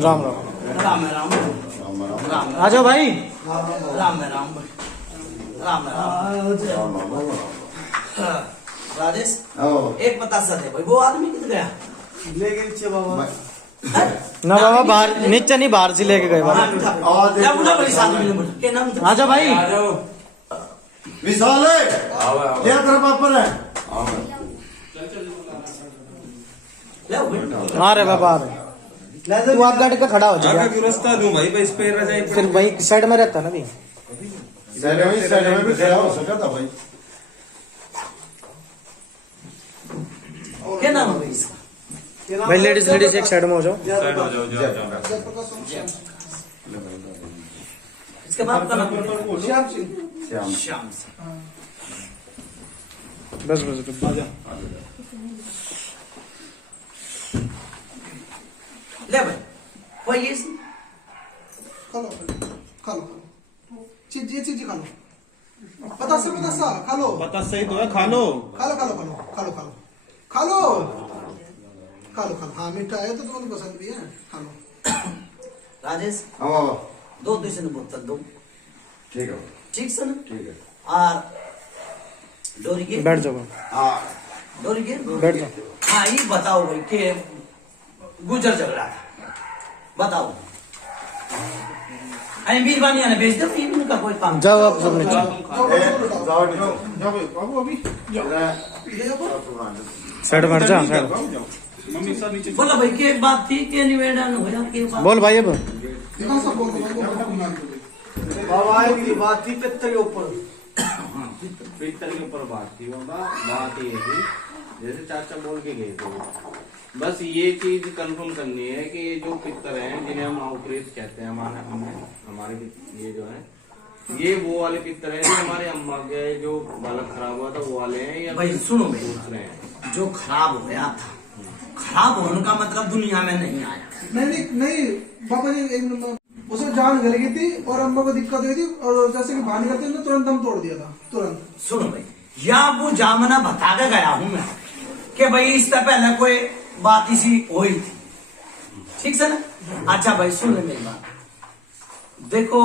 राम राम। राम राम राम आ जाओ भाई। राम राम राजेश एक पता सर है भाई, वो आदमी किधर गया? ना बाबा बाहर नीचे नहीं, बाहर से लेके गए बाबा। क्या बुला बड़ी साथ में क्या नाम था? आ जाओ भाई। विशाल है क्या तेरा पापा है ले भाई आ रहे बाबा, आ रहे। तू आप गाड़ी पे खड़ा हो जाएगा, व्यवस्था दूं भाई, इस पे रह जाए। फिर वही साइड में रहता ना भी। साइड में भी खड़ा हो सका था भाई। क्या नाम है भाई इसका? भाई लेडीज एक साइड में हो जाओ। साइड हो जाओ, जाओ, जाओ। इसके बाप का नाम श्याम श्याम सिंह। बस आ जा। ले भाई कोई ये खा लो खा लो, चीज ये चीज खा लो। पता सा खा लो, पता सही तो है, खा लो। खा लो खा लो खा लो खा लो खा लो खा लो खा लो खा लो। हाँ मीठा है तो तुम्हें पसंद भी है, खा लो। राजेश हाँ बाबा दो दूसरे बोतल दो, ठीक है ठीक से ना? ठीक है। और डोरी के बैठ जाओ, हाँ डोरी के बैठ जाओ। हाँ ये बताओ भाई के गुजर झगड़ा था, बताओ। अरे बीरबानी ने भेज दो, इनका कोई काम। जाओ आप सब नीचे। जाओ बाबू अभी साइड में जा, साइड। मम्मी सर नीचे। बोला भाई के बात थी के निवेदन हो या के बात? बोल भाई अब। बाबा की बात थी पित्तर के ऊपर। पित्तर के ऊपर बात थी बाबा। बात ये थी जैसे चाचा बोल के गए थे, बस ये चीज कंफर्म करनी है कि ये जो पित्तर हैं जिन्हें हम आउटरेज कहते हैं, हमारे ये जो है ये वो वाले पित्तर हैं जो हमारे अम्मा के जो बालक खराब हुआ था वो वाले हैं, या भाई सुनो भाई, दूसरे हैं? जो खराब हो गया था, खराब होने का मतलब दुनिया में नहीं आया। नहीं पापा जी उसे जान गल गई थी और अम्मा को दिक्कत हुई थी, और जैसे कि बाहर निकलते ना तुरंत दम तोड़ दिया था तुरंत। सुनो भाई, या वो जामना बता के गया हूं मैं कि भाई इससे पहले कोई बात इसी हुई थी, ठीक से ना? अच्छा भाई सुन ले मेरी बात, देखो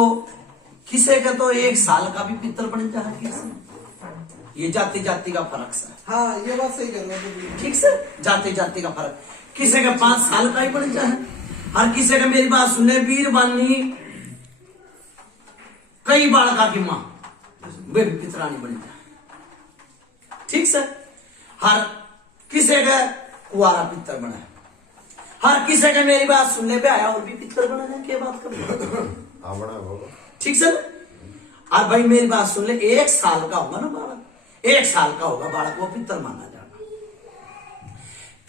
किसी का तो 1 साल का भी पित्तर बन जाए, किसी ये जाति जाति का फर्क है। हाँ ये बात सही कह रहे हो, ठीक से जाति जाति का फर्क, किसी का 5 साल का ही बन जाए, हर किसी का मेरी बात सुनने वीर बानी कई बालका की मां वे भी पितरानी बन जाए, ठीक से? हर किसी का कुआरा पितर बना, हर किसी का मेरी बात सुनने पे आया और भी पितर बना है, क्या बात कर, ठीक से? और भाई मेरी बात सुन ले, 1 साल का होगा ना बालक, 1 साल का होगा बालक, वो पितर माना जाएगा।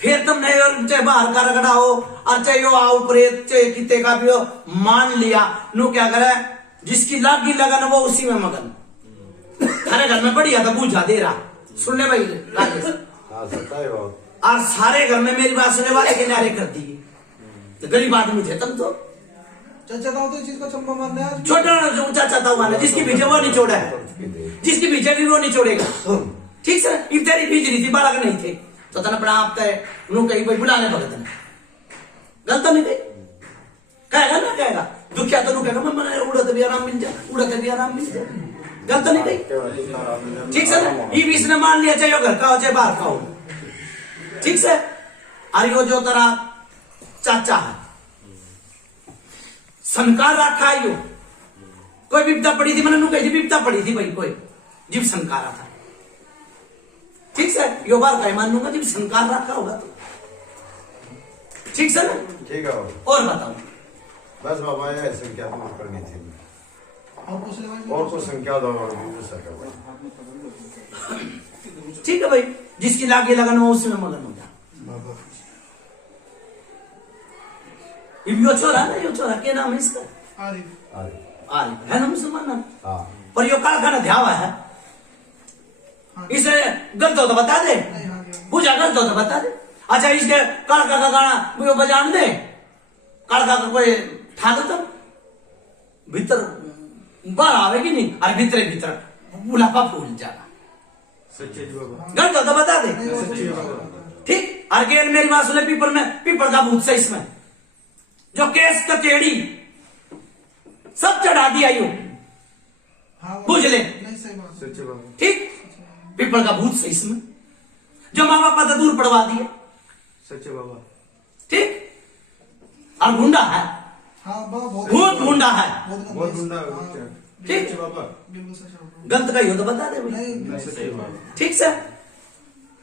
फिर तुम नहीं और चाहे बाहर का रगड़ा हो और चाहे यो आओ प्रेत चाहे किते का भी हो, मान लिया नो क्या करे, जिसकी लागी लगन वो उसी में मगन। अरे घर में बढ़िया था बूझा दे रहा, सुन ले भाई राजेश, और सारे घर में मेरी बात सुनने वाले के नारे कर दिए, तो गरीब आदमी थे तुम तो। चाचा था तो चीज का चंपा मारने आज छोटा जो चाचा था वाला, जिसकी बीजे वो नहीं छोड़ा है, जिसकी बीजे भी वो नहीं छोड़ेगा, ठीक से? तेरी बीज नहीं थी, बालक नहीं थे, तो तना अपना आप तय कहीं भाई बुलाने भगत ने गलत नहीं गई, कहेगा ना कहेगा दुखिया तो कहेगा मैं उड़ते भी आराम मिल जाए, उड़ते भी आराम मिल जाए, गलत नहीं गई, ठीक से? ये भी इसने मान लिया चाहे घर का हो चाहे बाहर का हो, ठीक से? अरे वो जो तेरा चाचा है संकार रखा है, यो कोई विपदा पड़ी थी, मैंने कही विपदा पड़ी थी भाई, कोई जीव संकारा था, ठीक से? यो बार कहीं मान लूंगा जीव संकार रखा होगा तो, ठीक से ना? ठीक है और बताओ बस बाबा ये संख्या तो करनी थी और पूछने वाली और कुछ संख्या दो और भी पूछ सके ठीक है भाई, जिसकी लागे लगन हो उसी में मगन हो जा। यो छोरा ना, यो छोरा क्या नाम है इसका? आरिफ है ना, मुसलमान नाम, पर यो काल खाना ध्यावा है, इसे गलत हो तो बता दे, पूजा गलत हो तो बता दे। अच्छा इसके कालका का गाना वो बजान दे, कालका का कोई ठा दो तो भीतर बाहर आवेगी नहीं, और भीतर भीतर बुलापा फूल जाना, गलत हो तो बता दे, ठीक? और गेल मेरी बात सुने, पीपल में पीपल का भूत से इसमें जो केस कचेड़ी सब चढ़ा दिया यूं, हाँ बुझ ले। नहीं सही बात सच्चे बाबा ठीक, पीपल का भूत से इसमें जो माँ बाप तो दूर पड़वा दिए। सच्चे बाबा ठीक, और गुंडा है, हाँ बाबा बहुत भूत गुंडा है। बहुत गुंडा है हाँ, बच्चा। ठीक, सच्चे बाबा बिल्कुल सच बाबा। गलत का हो तो बता दे भाई। नहीं सच्चे बाबा ठीक से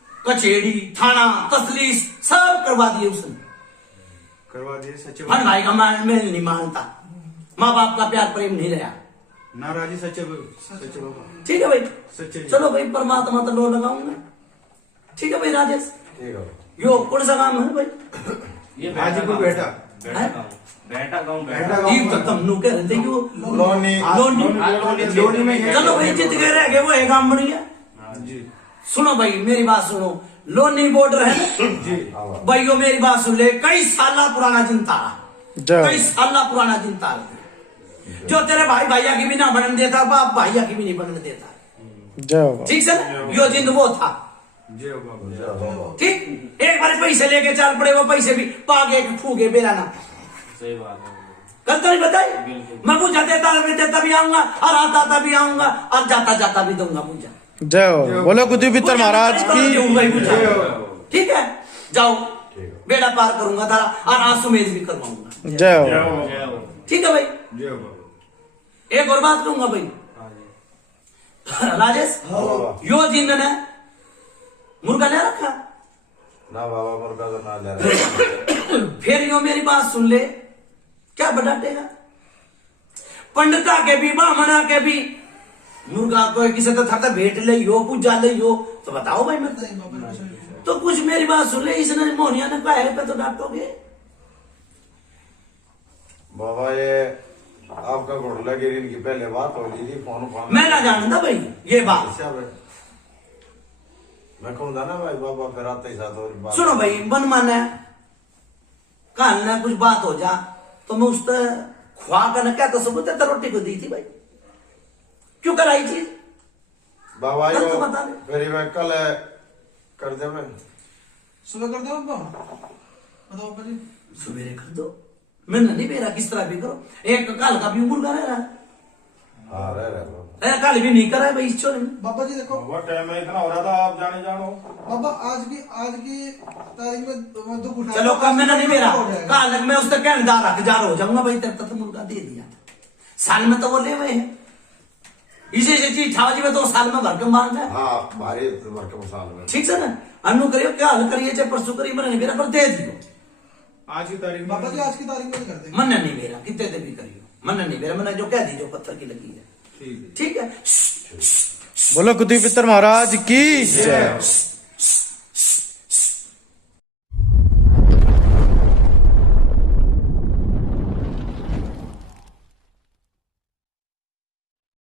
कचेड़ी थाना तसलीस सब करवा दिए उसने। करवा दिए सच्चे मन बाबा भाई का मेल नहीं मानता, माँ बाप का प्यार प्रेम नहीं रहा। नाराजी सच्चे बाबा सच्चे बाबा ठीक है भाई, सच्चे चलो भाई परमात्मा तो लो लगाऊंगा। ठीक है भाई राजेश, ठीक है यो कौन सा काम है भाई? ये हाजीपुर बेटा बेटा गाँव बेटा ये तो तुम नु कह रहे थे कि वो लोनी लोनी लोनी में चलो भाई जित गए रह गए वो है काम बनी है। जी सुनो भाई मेरी बात सुनो, लोनी बॉर्डर है ना जी भाई, यो मेरी बात सुन ले, कई साल पुराना जिनता कई साल पुराना जिनता जो तेरे भाई भैया की भी ना बनने देता, बाप भैया की भी नहीं बनने देता। ठीक है ना, यो जिंद वो था। जय बाबा ठीक, एक बार पैसे लेके चल पड़े, वो पैसे भी पागे फूके बेरा ना। सही बात है। कल तो नहीं बताई, मैं पूछा देता भी आऊंगा और आता भी आऊंगा और जाता जाता भी दूंगा पूजा। जय हो, बोलो कुतुब पितर महाराज की। ठीक है, जाओ बेड़ा पार करूंगा तारा और आंसू मेज भी करवाऊंगा। जय हो। जय हो। ठीक है भाई, जय बाबा एक और बात कहूंगा भाई राजेश, यो जिन ने मुर्गा ले रखा, ना बाबा मुर्गा तो ना ले रहा फिर यो मेरी बात सुन ले, क्या बडाटेगा? पंडिता के भी ब्राह्मणा के भी मुर्गा को किसी तो थकता भेंट ले यो पूजा ले यो, तो बताओ भाई मैं नहीं बाबा कुछ नहीं। तो कुछ मेरी बात सुन ले, इसने मोहनिया ने कहा है पे तो डांटोगे। बाबा ये आपका घोड़ला गिरी इनकी पहले बात हो रही थी फोन मैं ना जानता भाई ये बात। अच्छा भाई मैं कहूँगा ना भाई बाबा फिर आते ही साथ और बात सुनो भाई, मन माने काल ना कुछ बात हो जा तो मैं उससे ख्वा कर क्या तो सबूत है, तो रोटी को दी थी भाई, क्यों कराई चीज? बाबा कल यो तो बता दे। फिर मैं कल कर दे मैं सुबह कर दो बाबा, बताओ बाबा जी। सवेरे कर दो, मैंने नहीं मेरा किस तरह भी करो, एक काल का भी मुर्गा रह रहा हाँ रह रहा है, काल भी नहीं करा है भाई इस चोरी में। बाबा जी देखो वो टाइम में इतना हो रहा था, आप जाने जानो। बाबा आज की तारीख में दुख उठा। चलो कम में नहीं मेरा काल मैं उससे कहने हजार हो जाऊंगा भाई, तेरे तो मुर्गा दे दिया साल में तो वो ले हुए हैं, इसी से चीज ठावा जी में तो साल में भर के मांग है। हाँ भारी भर के मसाल में ठीक है ना, अनु करियो क्या हल करिए चाहे परसों करिए, मैंने मेरा पर दे दियो। आज की तारीख बाबा जी आज की तारीख में कर देंगे। मन नहीं मेरा कितने दे भी करियो, मन नहीं मेरा, मैंने जो कह दी जो पत्थर की लगी है। ठीक है, बोलो कुतुब पितर महाराज की जय।